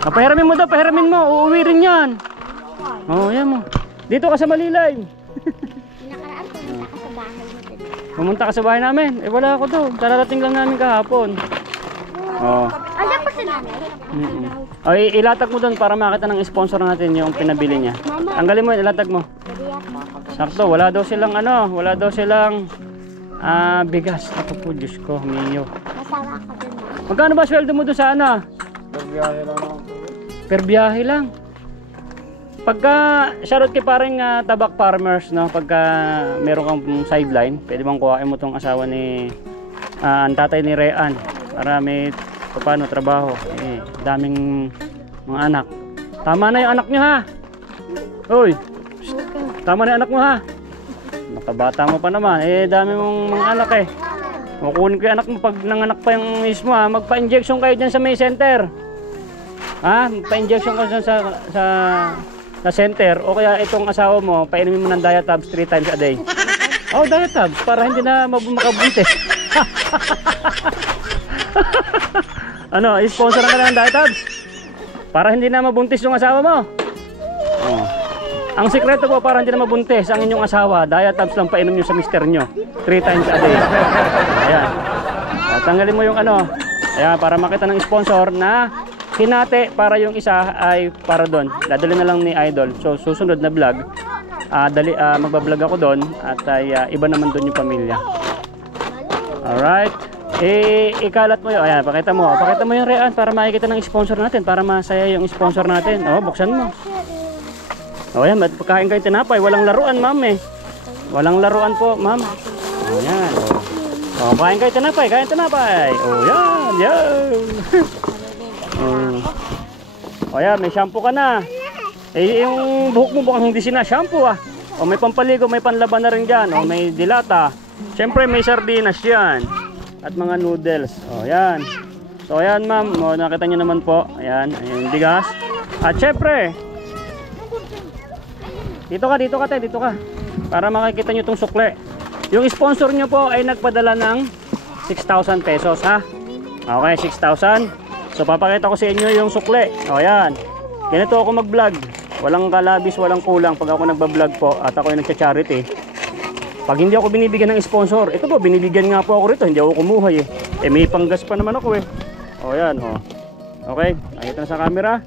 Pahiramin mo daw, pahiramin mo. Uuwi rin yan. Oh, yan mo. Dito ka sa Malilay. Nakaraan pumunta ka sa bahay natin. Pumunta ka sa bahay namin. Eh, wala ako doon. Kararating lang namin kahapon. Oh. Alam pa si nanay. O, ilatag mo doon para makita ng sponsor natin yung pinabili niya. Tanggalin mo, ilatag mo. Sakto, wala daw silang bigas. Ako po, Diyos ko, minyo. Masawa ka din na. Magkano ba sweldo mo doon sa ano? Per biyahe lang. Pagka, shoutout kay parang tabak farmers, no? Pagka meron kang sideline, pwede bang kuhain mo tong asawa ni ang tatay ni Rean para may paano trabaho. Eh, daming mga anak. Tama na yung anak nyo ha. Hoy. Tama na yung anak mo ha. Nakabata mo pa naman. Eh, dami mong mga anak eh. Kukunin ko yung anak mo pag nanganak pa yung mismo ha. Magpa-injection kayo dyan sa May Center. Ha? Magpa-injection ka dyan sa center. O kaya itong asawa mo, painumin mo ng Diatabs 3 times a day. Oh, Diatabs. Para hindi na makabuntis. Ano, sponsor ka na ng Diatabs? Para hindi na mabuntis yung asawa mo. Oh. Ang sikreto po para hindi na mabuntis ang inyong asawa, Diatabs lang painom nyo sa mister nyo 3 times a day. Ayan. Tanggalin mo yung ano. Ayan, para makita ng sponsor na hinati para yung isa ay para doon. Dadali na lang ni Idol. So susunod na vlog, magbablog ako doon at iba naman doon yung pamilya. Alright. Ikalat mo yun. Ayan, pakita mo. Pakita mo yung Rean para makikita ng sponsor natin. Para masaya yung sponsor natin. O, buksan mo. O, ayan. Pagkain kayo tinapay. Walang laruan, ma'am eh. Walang laruan po, ma'am. O, yan. O, kain kayo tinapay. Kain tinapay. O, yan. Yan. O, yan. May shampoo ka na. Eh, yung buhok mo bukang hindi sina-shampoo ah. O, may pampaligo, may panlaban na rin dyan. O, may dilata. Siyempre, may sardinas yan. At mga noodles. O, yan. So, ayan, ma'am. O, nakita nyo naman po. Ayan. Ayan, bigas. At syempre, dito ka, te. Dito ka. Para makikita nyo itong sukle. Yung sponsor nyo po ay nagpadala ng 6,000 pesos, ha? Okay, 6,000. So, papakita ko sa inyo yung sukle. O, ayan. Ganito ako mag-vlog. Walang kalabis, walang kulang pag ako nagbablog po at ako yung nagcha-charity. Pag hindi ako binibigyan ng sponsor, ito po, binibigyan nga po ako rito, hindi ako kumuhay eh. Eh, may panggas pa naman ako eh. O, yan, o. Okay, nakita na sa camera.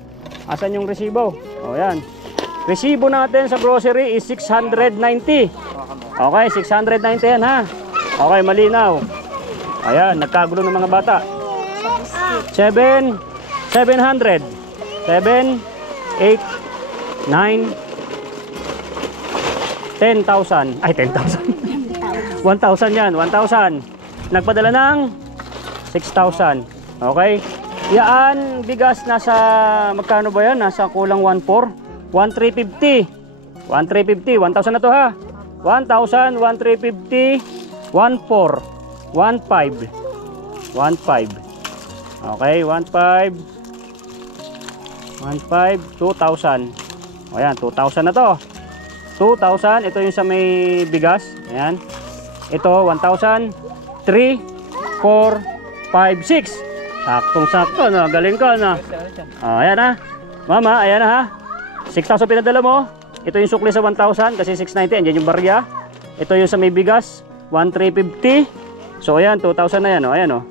Asan yung resibo? O, yan. Resibo natin sa grocery is 690. Okay, 690 yan ha. Okay, malinaw. Ayan, nagkagulo ng mga bata. 700. 7, 8, 9, 10,000. Ay, 10,000. 1,000 yan. 1,000. Nagpadala ng 6,000. Okay? Yan, bigas nasa, magkano ba yan? Nasa kulang 1,400. 1,350. 1,350. 1,000 na to ha. 1,000, 1,350, 1,400. 1,500. 1,500. Okay, 1,500. 1,500. 2,000. O yan, 2,000 na to. 2,000, ito yung sa may bigas. Ayan. Ito, 1,000. 3, 4, 5, 6. Saktong-sakto, no? Galing ka, no? Ayan ha. Mama, ayan ha. 6,000 pinadala mo. Ito yung sukli sa 1,000 kasi 690. Andiyan yung barya. Ito yung sa may bigas. 1,350. So, ayan, 2,000 na yan, o. Ayan, o.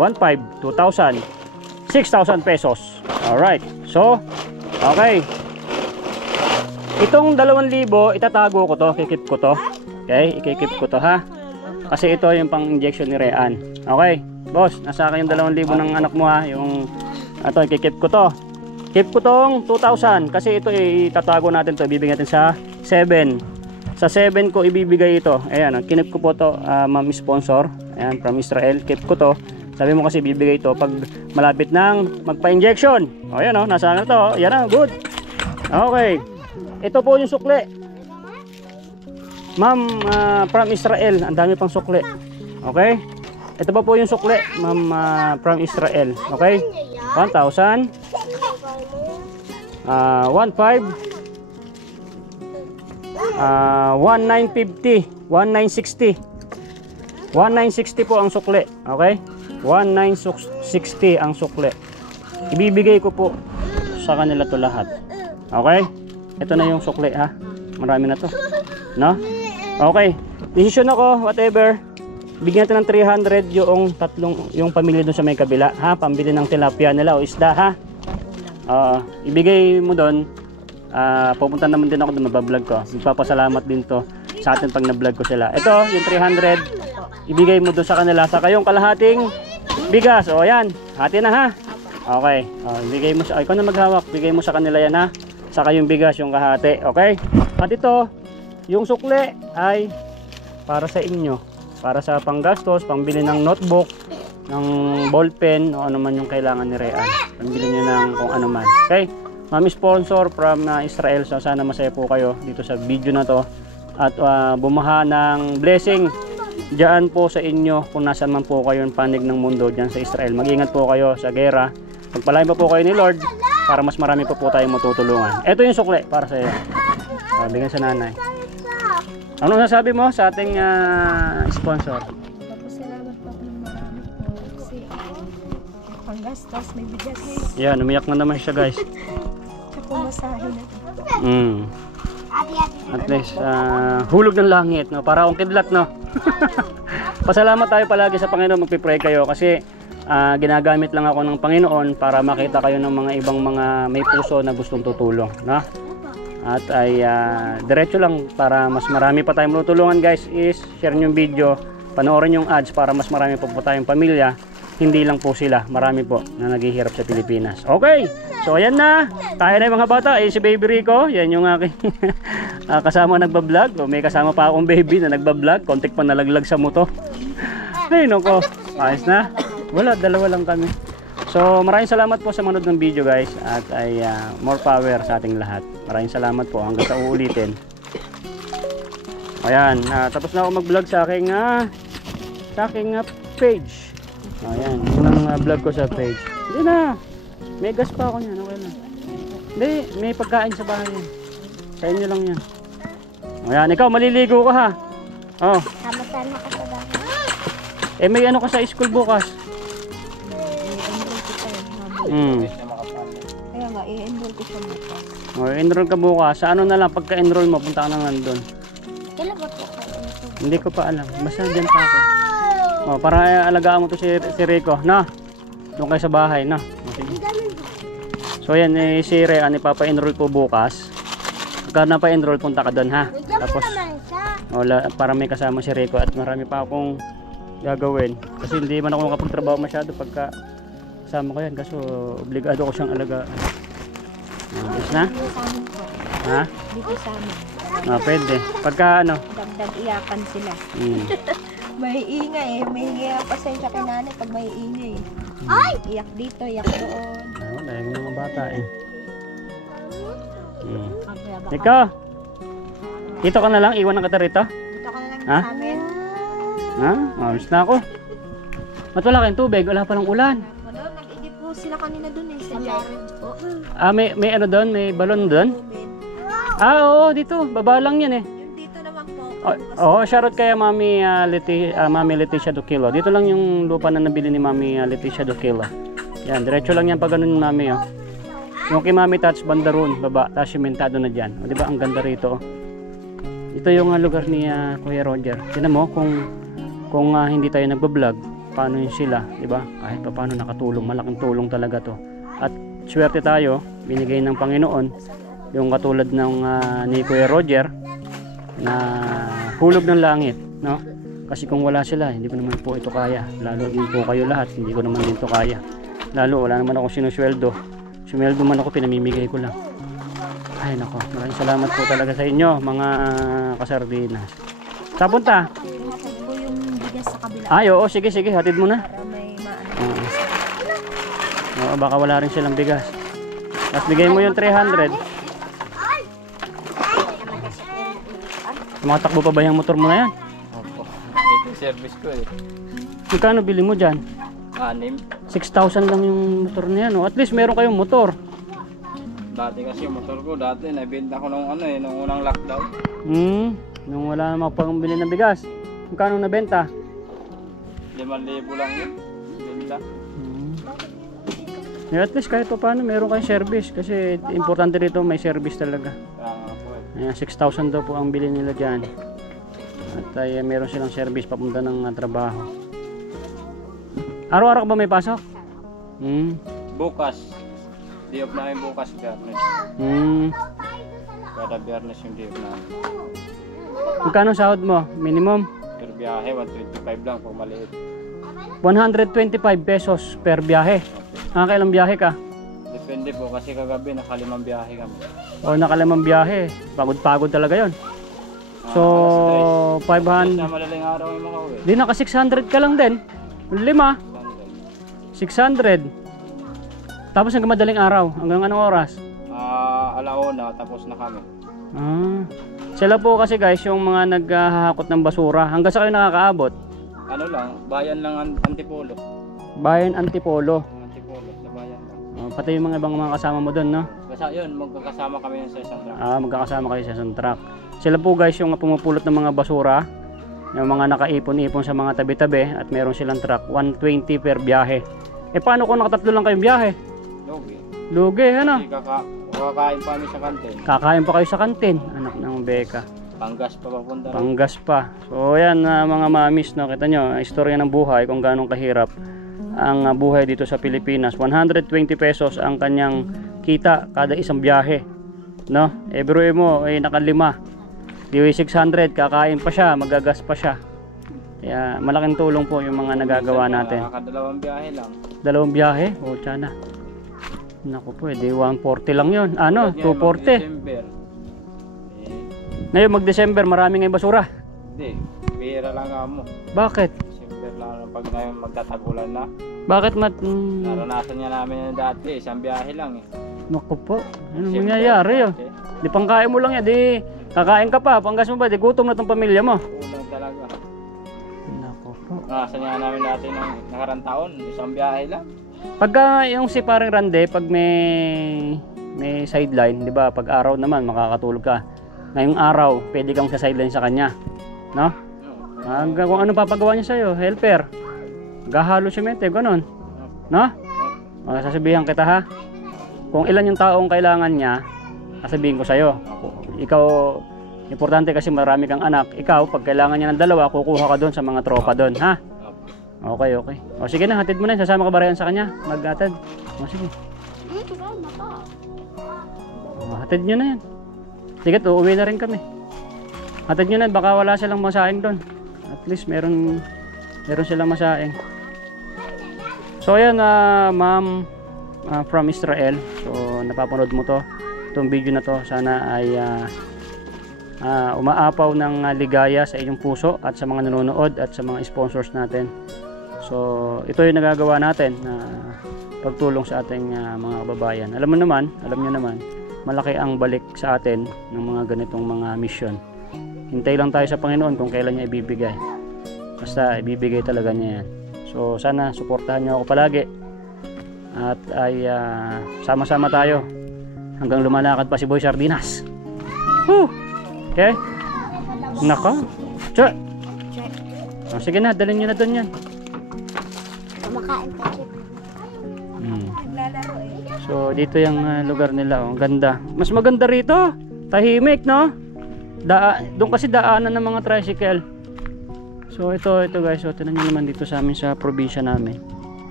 1,500, 2,000. 6,000 pesos. Alright. So, okay. Itong 2,000, itatago ko to, kikip ko to. Okay, ikikip ko to ha. Kasi ito yung pang-injection ni Rean. Okay, boss, nasa akin yung 2,000 ng anak mo ha. Yung, ito, ikikip ko to. Keep ko tong 2,000 kasi ito itatago natin to, ibibigay natin sa 7. Sa 7 ko ibibigay ito. Ayan, kinip ko po to, ma'am sponsor. Ayan, from Israel. Keep ko to. Sabi mo kasi bibigay ito pag malapit ng magpa-injection. O, ayan o, nasa akin to. Ayan o, good. Okay. Ito po yung sukle. Ma'am, from Israel. Ang dami pang sukle. Okay? Ito pa po yung sukle, ma'am, from Israel. Okay? 1,000. 1,500. 1,950. 1,960. 1,960 po ang sukle. Okay? 1,960 ang sukle. ibibigay ko po sa kanila to lahat. Okay? Ito na yung sukli ha. Marami na to. No? Okay. Decision ako, whatever. Bigyan natin ng 300 yung pamilya doon sa may kabila, ha? Pambili ng tilapia nila o isda, ha? Ibigay mo doon. Pupunta naman din ako doon, mabablog ko. Magpapasalamat din to sa atin pag na-vlog ko sila. Ito, yung 300, ibigay mo doon sa kanila. Sa kayong kalahating bigas. O, yan. Hati na, ha? Okay. Ibigay mo sa, ikaw na maghawak. Bigay mo sa kanila yan, ha? Sa kayong bigas, yung kahati. Okay? At ito, yung sukli ay para sa inyo. Para sa panggastos, pangbili ng notebook, ng ballpen, o ano man yung kailangan ni Rean. Pambili nyo ng kung ano man. Okay? Mami sponsor from Israel. So sana masaya po kayo dito sa video na to. At bumaha ng blessing diyan po sa inyo kung nasan man po kayo ng panig ng mundo diyan sa Israel. Mag-ingat po kayo sa gera. Pagpalain pa po kayo ni Lord para mas marami pa po tayong matutulungan. Ito yung sukli para sa iyo. Bigyan sa nanay. Ano sasabi mo sa ating sponsor? Salamat po ng marami po. Kasi panggastos, may bigas. Yan, umiyak na naman siya guys. Siya po masahin na. At least, hulog ng langit, no? Para akong kidlat, no? Pasalamat tayo palagi sa Panginoon, magpipray kayo kasi ginagamit lang ako ng Panginoon para makita kayo ng mga ibang mga may puso na gustong tutulong, no? At ay diretso lang para mas marami pa tayong matutulungan guys is share nyo yung video, panoorin yung ads para mas marami pa po tayong pamilya, hindi lang po sila, marami po na naghihirap sa Pilipinas. Okay, so ayan na, tayo na yung mga bata, si Baby Rico, yan yung aking kasama nagbablog, may kasama pa akong baby na nagbablog, kontik pa nalaglag sa moto. Ay nako, ayos na, wala, dalawa lang kami. So maraming salamat po sa manood ng video guys at ay more power sa ating lahat. Maraming salamat po hanggang sa uulitin. Ayan, tapos na ako mag-vlog sa aking page. Ayan, unang vlog ko sa page. Hindi na, may gas pa ako niyan, okay na. Hindi, may pagkain sa bahay yan. Sa inyo lang yan. Ayan, ikaw maliligo ka ha. Oh. Sama-sama ka sa bahay. May ano ka sa school bukas? Kaya nga, i-enroll ko siya bukas. Enroll ka bukas. Sa ano na lang, pagka-enroll mo, punta ka na nandun. Kailan ba po kayo ito? Hindi ko pa alam. Basta dyan pa ako. Para alagaan mo to si Rico. Na? Doon kayo sa bahay. Na? Sige. So yan, si Rean, ipapa-enroll po bukas. Pagka na-pa-enroll, punta ka doon ha. Tapos, para may kasama si Rico at marami pa akong gagawin. Kasi hindi man ako makapagtrabaho masyado pagka kasama ko yan. Kaso, obligado ko siyang alagaan. Yes na? Ha? Dito sa amin. Pwede. Pagka ano? Dagdag iyakan sila. May ingay eh. May ingay ang pasensya kay nanay pag may ingay. Ay! Iyak dito, iyak doon. Wala yung mga bata eh. Baka Ikaw? Dito ka na lang? Iwan na kita rito? dito ka na lang Ha? sa amin. Ha? Malis na ako. Ba't wala kayong tubig? Wala palang ulan. Ano, nag-igip po sila kanina dun eh. Sa Jared po. May ano doon? May balon doon? Tubig. Oo, dito. Baba lang yan eh. Yung dito naman po. Shoutout kaya Mami Leticia Duquilo. Dito lang yung lupa na nabili ni Mami Leticia Duquilo. Yan, diretso lang yan pag ganun Mami oh. Yung kay Mami Tats Bandaron, baba, tapos simentado na dyan. O, diba, ang ganda rito oh. Ito yung lugar ni Kuya Roger. Tignan mo kung hindi tayo nagbablog, paano yun sila, diba? Kahit pa paano nakatulong, malaking tulong talaga to. At swerte tayo, binigay ng Panginoon, yung katulad ng ni Kuya Roger, na hulog ng langit, no? Kasi kung wala sila, hindi ko naman po ito kaya. Lalo din po kayo lahat, hindi ko naman din ito kaya. Lalo, wala naman ako sinusweldo. Sumweldo man ako, pinamimigay ko lang. Ay nako, maraming salamat po talaga sa inyo, mga kasardinas. Saan punta? Hatid po yung bigas sa kabila. Ay, oo, sige, hatid mo na. Para may maano. Oo, baka wala rin silang bigas. Tapos bigay mo yung 300. Tumatakbo pa ba yung motor mo na yan? Opo. Ito yung service ko eh. Magkano bili mo dyan? 6,000 lang yung motor na yan. Oh. At least meron kayong motor. Dati kasi yung motor ko, nabenta ko nung nung unang lockdown. Nung wala namang pambili ng bigas. Magkano nabenta? 5,000 lang yun. Benta. At least kahit pa paano meron kayong service kasi importante dito may service talaga. Ayan, 6,000 daw po ang bili nila dyan. At meron silang service papunta ng trabaho. Araw-araw ka ba may pasok? Bukas. Day off namin bukas, Biyernes. Kada Biyernes yung day off namin. Magkano sahod mo? Minimum? Per biyahe, 125 lang pag maliit. 125 pesos per biyahe. Kailang biyahe ka? Depende po kasi kagabi nakalimang biyahe kami. O nakalimang biyahe. Pagod-pagod talaga yon. So, 500. Sa madaling araw ay makauwi. Di naka 600 ka lang din. 5. 600. Tapos hanggang madaling araw. Hanggang anong oras? Alauna, tapos na kami. Sila po kasi guys, yung mga naghahakot ng basura. Hanggang sa kayo nakakaabot? Ano lang, bayan lang Antipolo. Bayan Antipolo. Antipolo, sa bayan lang. Pati yung mga ibang mga kasama mo doon, no? Kasi yun, magkakasama kami sa isang truck. Magkakasama kayo sa isang truck. Sila po guys yung pumupulot ng mga basura. Yung mga nakaipon-ipon sa mga tabi-tabi. At meron silang truck. 120 per biyahe. Paano kung nakatatlo lang kayong biyahe? Lugi. Lugi, ano? Kasi kakain pa kami sa kantin. Kakain pa kayo sa kantin. Anak ng beka. Panggas pa papunta rin. Panggas pa. So yan mga mamis, no? Kita nyo, istorya ng buhay kung gaano kahirap ang buhay dito sa Pilipinas. 120 pesos ang kanyang kita kada isang biyahe, no? Biruin mo nakalima. Di 600, kakain pa siya, magagas pa siya. Kaya malaking tulong po yung mga nagagawa natin. Nakakadalawang biyahe lang. Dalawang biyahe? O tiyan na. Naku po, 140 lang yun. 240. December. Ngayon mag-December, marami ngayong basura. Hindi, bihira lang nga mo. Bakit? December lang pag ngayon magtatagulan na. Bakit Naranasan niya namin yung dati, isang biyahe lang eh. Naku po, ano December mangyayari yun? dati. Di pangkain mo lang yan, di kakain ka pa, panggas mo ba, di gutom na tong pamilya mo. Ulang talaga. Naku po. Naranasan niya namin dati ng nakarang taon, isang biyahe lang. Pagka yung si parang Rande, pag may sideline, di ba, pag araw naman makakatulog ka. Ngayong araw, pwede kang sa sideline sa kanya. No? Kung ano papagawa niya sa'yo, helper. Gahalo simente, ganun. No? Sasabihan kita ha. Kung ilan yung taong kailangan niya, sasabihin ko sa'yo. Ikaw, importante kasi marami kang anak. Ikaw, pag kailangan niya ng dalawa, kukuha ka doon sa mga tropa doon, ha? Okay. O sige na, hatid mo na. Sasama ka ba rin sa kanya? Mag-hatid. O sige. Hatid nyo na yan. Sige, uuwi na rin kami. Hatid nyo na, baka wala silang masaing doon. At least meron silang masaing. So ayan, ma'am from Israel. So napapanood mo to, itong video na to. Sana ay umaapaw ng ligaya sa inyong puso at sa mga nanonood at sa mga sponsors natin. So ito yung nagagawa natin na pagtulong sa ating mga kababayan. Alam nyo naman, malaki ang balik sa atin ng mga ganitong mga mission. Hintay lang tayo sa Panginoon kung kailan niya ibibigay. Basta ibibigay talaga niya yan. So sana suportahan niyo ako palagi. At ay sama-sama tayo hanggang lumalakad pa si Boy Sardinas. Okay? Nako. Che. Sige na, dalhin niyo na doon yan. Kumakain pa siya. Naglalaro eh. So dito yung lugar nila, ang ganda. Mas maganda rito. Tahimik, no? Doon kasi daanan ng mga tricycle. So ito guys, so tingnan niyo naman dito sa amin sa probinsya namin.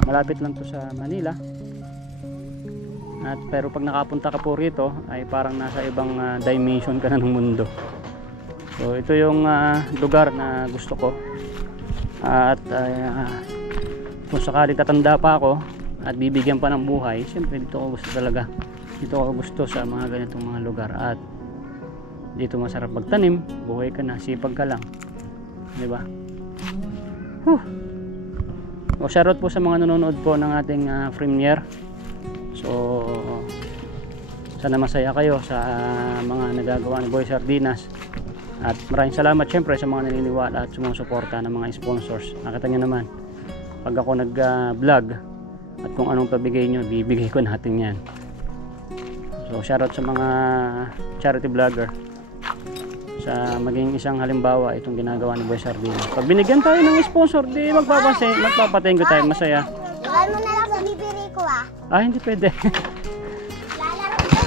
Malapit lang to sa Manila. Pero pag nakapunta ka po rito ay parang nasa ibang dimension ka na ng mundo. So ito yung lugar na gusto ko. At kung sakaling tatanda pa ako at bibigyan pa ng buhay, siyempre dito ako gusto talaga. Dito ako gusto sa mga ganitong mga lugar. At dito masarap magtanim, buhay ka na, sipag ka lang. Diba? O shoutout po sa mga nanonood po ng ating premiere. So sana masaya kayo sa mga nagagawa ni Boy Sardinas. At maraming salamat syempre sa mga naniniwala at sumusuporta ng mga sponsors. Nakita nyo naman, pag ako nag-vlog at kung anong pabigay nyo, bibigay ko natin yan. So shoutout sa mga charity vlogger sa maging isang halimbawa itong ginagawa ni Boy Sardinas. Pag binigyan tayo ng sponsor, di magpapatingin ko tayo, masaya. Turuan mo na lang si Bibiri ko ah. Ah, hindi pwede. Lalaro ko.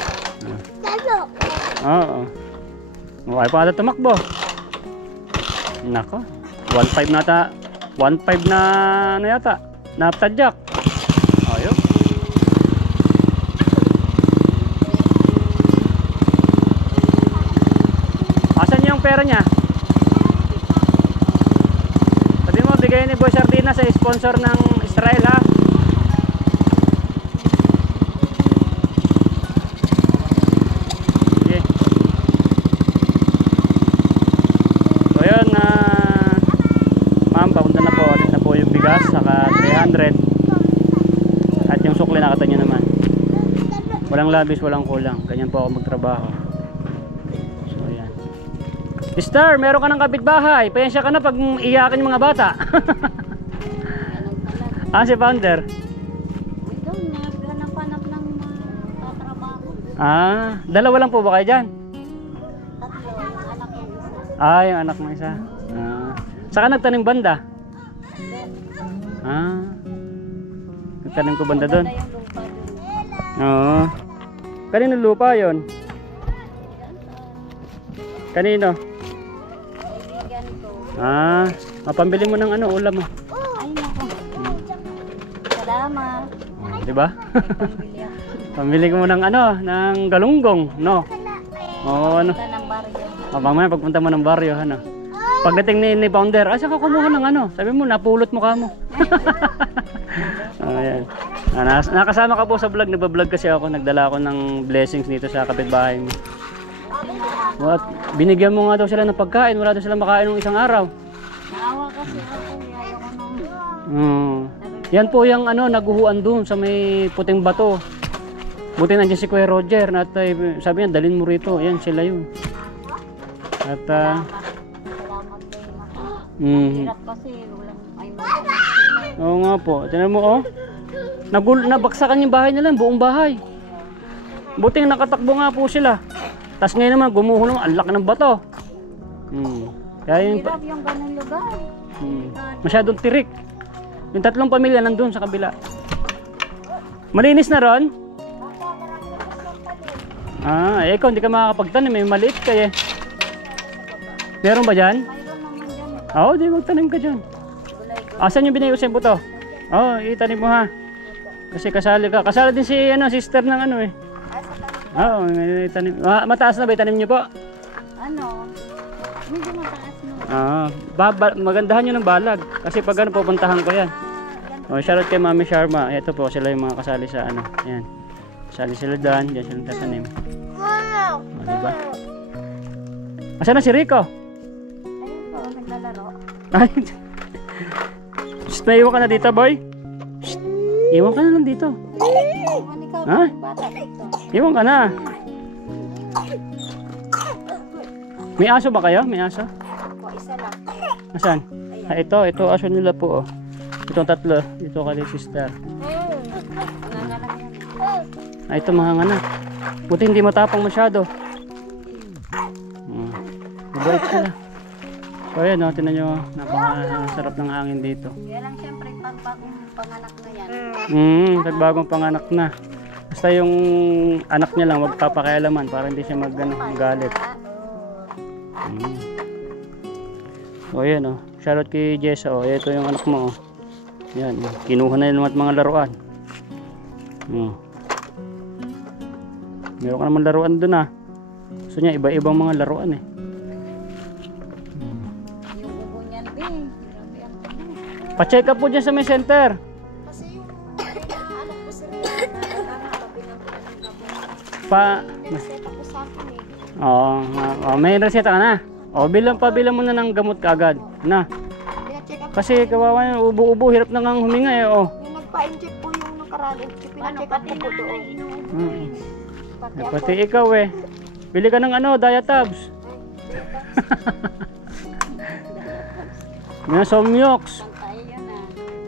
Lalo. Oo. Okay pa ata tumakbo. Nako. 1.5 na ata. 1.5 na ano yata. Naptadyak. Ayun. Asan yung pera niya? Sabi mo, bigay ni Boy Sardina sa sponsor ng Israel ha. Okay. So yun, ma'am, papunta na po. Alit na po yung bigas, saka 300. At yung sukli nakita nyo naman. Walang labis, walang kulang. Ganyan po ako magtrabaho. So yan. Mister, meron ka ng kapitbahay. Payensya ka na pag iyakin yung mga bata. Si Founder. Doon, naghanap-hanap ng tatrabaho. Dalawa lang po ba kayo dyan? Tatlo, yung anak yung isa. Yung anak mo isa. Saka nagtanim banda? Nagtanim ko banda doon? Yung lupa doon. Oo. Kanino lupa yon? Kanino? Kaibigan ko. Mapambili mo ng ano, ulam mo. Ay, nako. Salamat. Diba? Pambili ako. Pambili ko mo ng ano, ng galunggong, no? Oo, ano? Punta ng baryo. Mamaya pagpunta mo ng baryo, ano? Pagdating ni Founder, saan ka kumuha ng ano? Sabi mo, napulot mo ka mo. Ayan. Nakasama ka po sa vlog, nagbablog kasi ako, nagdala ako ng blessings dito sa kapitbahay mo. What? Binigyan mo nga daw sila ng pagkain, wala daw sila makain ng isang araw. Naawa kasi ako. Ayaw ko nung... Yan po yung ano, naguhuan doon sa may puting bato. Buti nandiyan si Kuya Roger, at sabi niya, dalhin mo rito. Yan, sila yun. At Salamat din. Hirap kasi, walang ay mga. oo nga po. Tingnan mo, oh. Nabaksakan yung bahay nila, buong bahay. Buting nakatakbo nga po sila. Tapos ngayon naman, gumuho naman, ang laki ng bato. Kaya yung, Hirap yung ganun lugar. masyadong tirik. Yung tatlong pamilya nandun sa kabila. Malinis na ron? Ikaw hindi ka makakapagtanim, may maliit kayo. Meron ba dyan? Mayroon naman dyan. Oo, di magtanim ka dyan. Asan yung binayos yung buto? Itanim mo ha. Kasi kasali ka. Kasali din si sister ng ano eh. Oo, may tanim. Mataas na ba itanim niyo po? Ano? Medyo mataas na. Magandahan nyo ng balag. Kasi pag ano, pupuntahan ko yan. Shoutout kay Mami Sharma. Ito po, sila yung mga kasali sa ano. Yan. Kasali sila dyan. Diyan sila tatanim. Diba? Asan na si Rico? Ayun po, naglalaro. Ay. Naiwan ka na dito, boy? Iwan ka na lang dito. Iwan ikaw ng bata dito. Iwan ka na. May aso ba kayo? May aso? Po, isa lang. Asan? Ito aso nila po, oh. Itong tatlo. Ito kay sister. Nanganak yan. Ito mga anak. Buti hindi matapang masyado. Mabait sila. So ayan, tinan nyo. Napakasarap ng hangin dito. Kaya lang siyempre pag bagong panganak na yan. Pag bagong panganak na. Basta yung anak niya lang magpapakialaman para hindi siya magalit. So ayan, shoutout kay Jessa. Ito yung anak mo. Yan, kinuha na yun mga laruan. Meron ka naman laruan dun Gusto niya iba-ibang mga laruan eh. Yung ubo niyan din. Grabe ang tabi. Pa-check up po dyan sa may center. Kasi yung anak ko sa rin. Reseta ko sa akin eh. May reseta ka na. Bilang mo na ng gamot kaagad. Na. Pina-check up. Kasi kawawa yun, ubo-ubo, hirap na ngang huminga eh. Yung nagpa-inject po yung nakaraan. Pina-check up ko po doon. Pati ikaw eh. Bili ka ng Diatabs. Yung Somniox.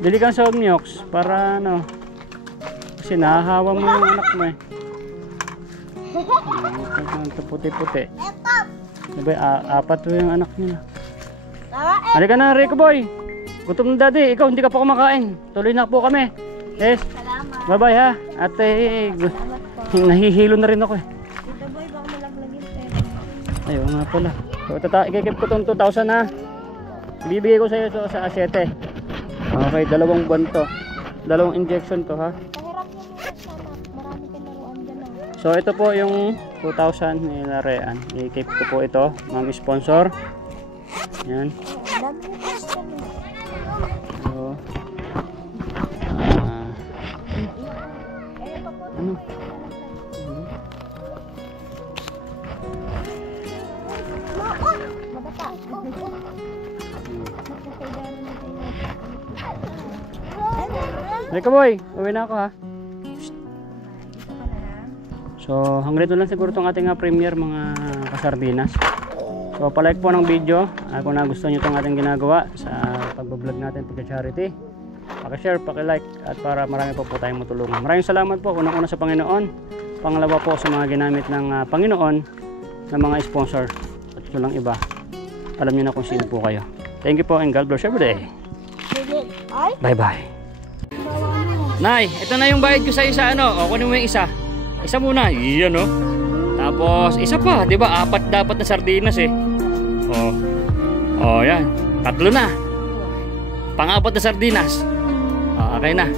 Bili ka ng Somniox para kasi nahahawa mo yung anak mo eh. Ito puti-puti. Diba, apat po yung anak niya. Halika na, Rico boy. Gutom na daddy. Ikaw hindi ka pa kumakain. Tuloy na po kami. Yes. Salamat. Bye-bye ha. Ate, nahihilo na rin ako eh. Tito Boy, baka malaglagin sa'yo. Ayaw nga pala. So, ikikip ko itong 2,000 ha. Ibibigay ko sa iyo sa 7. Okay, 2 buwan to. 2 injection to ha. Pahirap niyo muna sana. Marami kang laruan dyan ah. So ito po yung 2,000 nilarean. I-keep ko po ito, ma'am sponsor. Yan. Oo, dami yung question eh. So, Eh, papunta ano? ko yung Mabata. Magkakaidaran na tayo. Halika boy, uwi na ako ha. Dito ka na lang. So hanggang dito lang siguro itong ating premiere mga kasardinas. So palike po ng video kung nagustuhan nyo itong ating ginagawa sa pagbablog natin pagka-charity. Paki-share, paki-like at para marami po tayong matulungan. Maraming salamat po unang-una sa Panginoon. Pangalawa po sa mga ginamit ng Panginoon na mga sponsor. At ito lang iba. Alam niyo na kung sino po kayo. Thank you po and God bless every day. Bye-bye. Nay, ito na yung bayad ko sa isa ano. O kunin mo yung isa. Isa muna. Iyan o. Tapos isa pa, 'di ba? 4 dapat na sardinas eh. Oh. Oh, yan. 3 na. Pang-4 na sardinas. Okay na.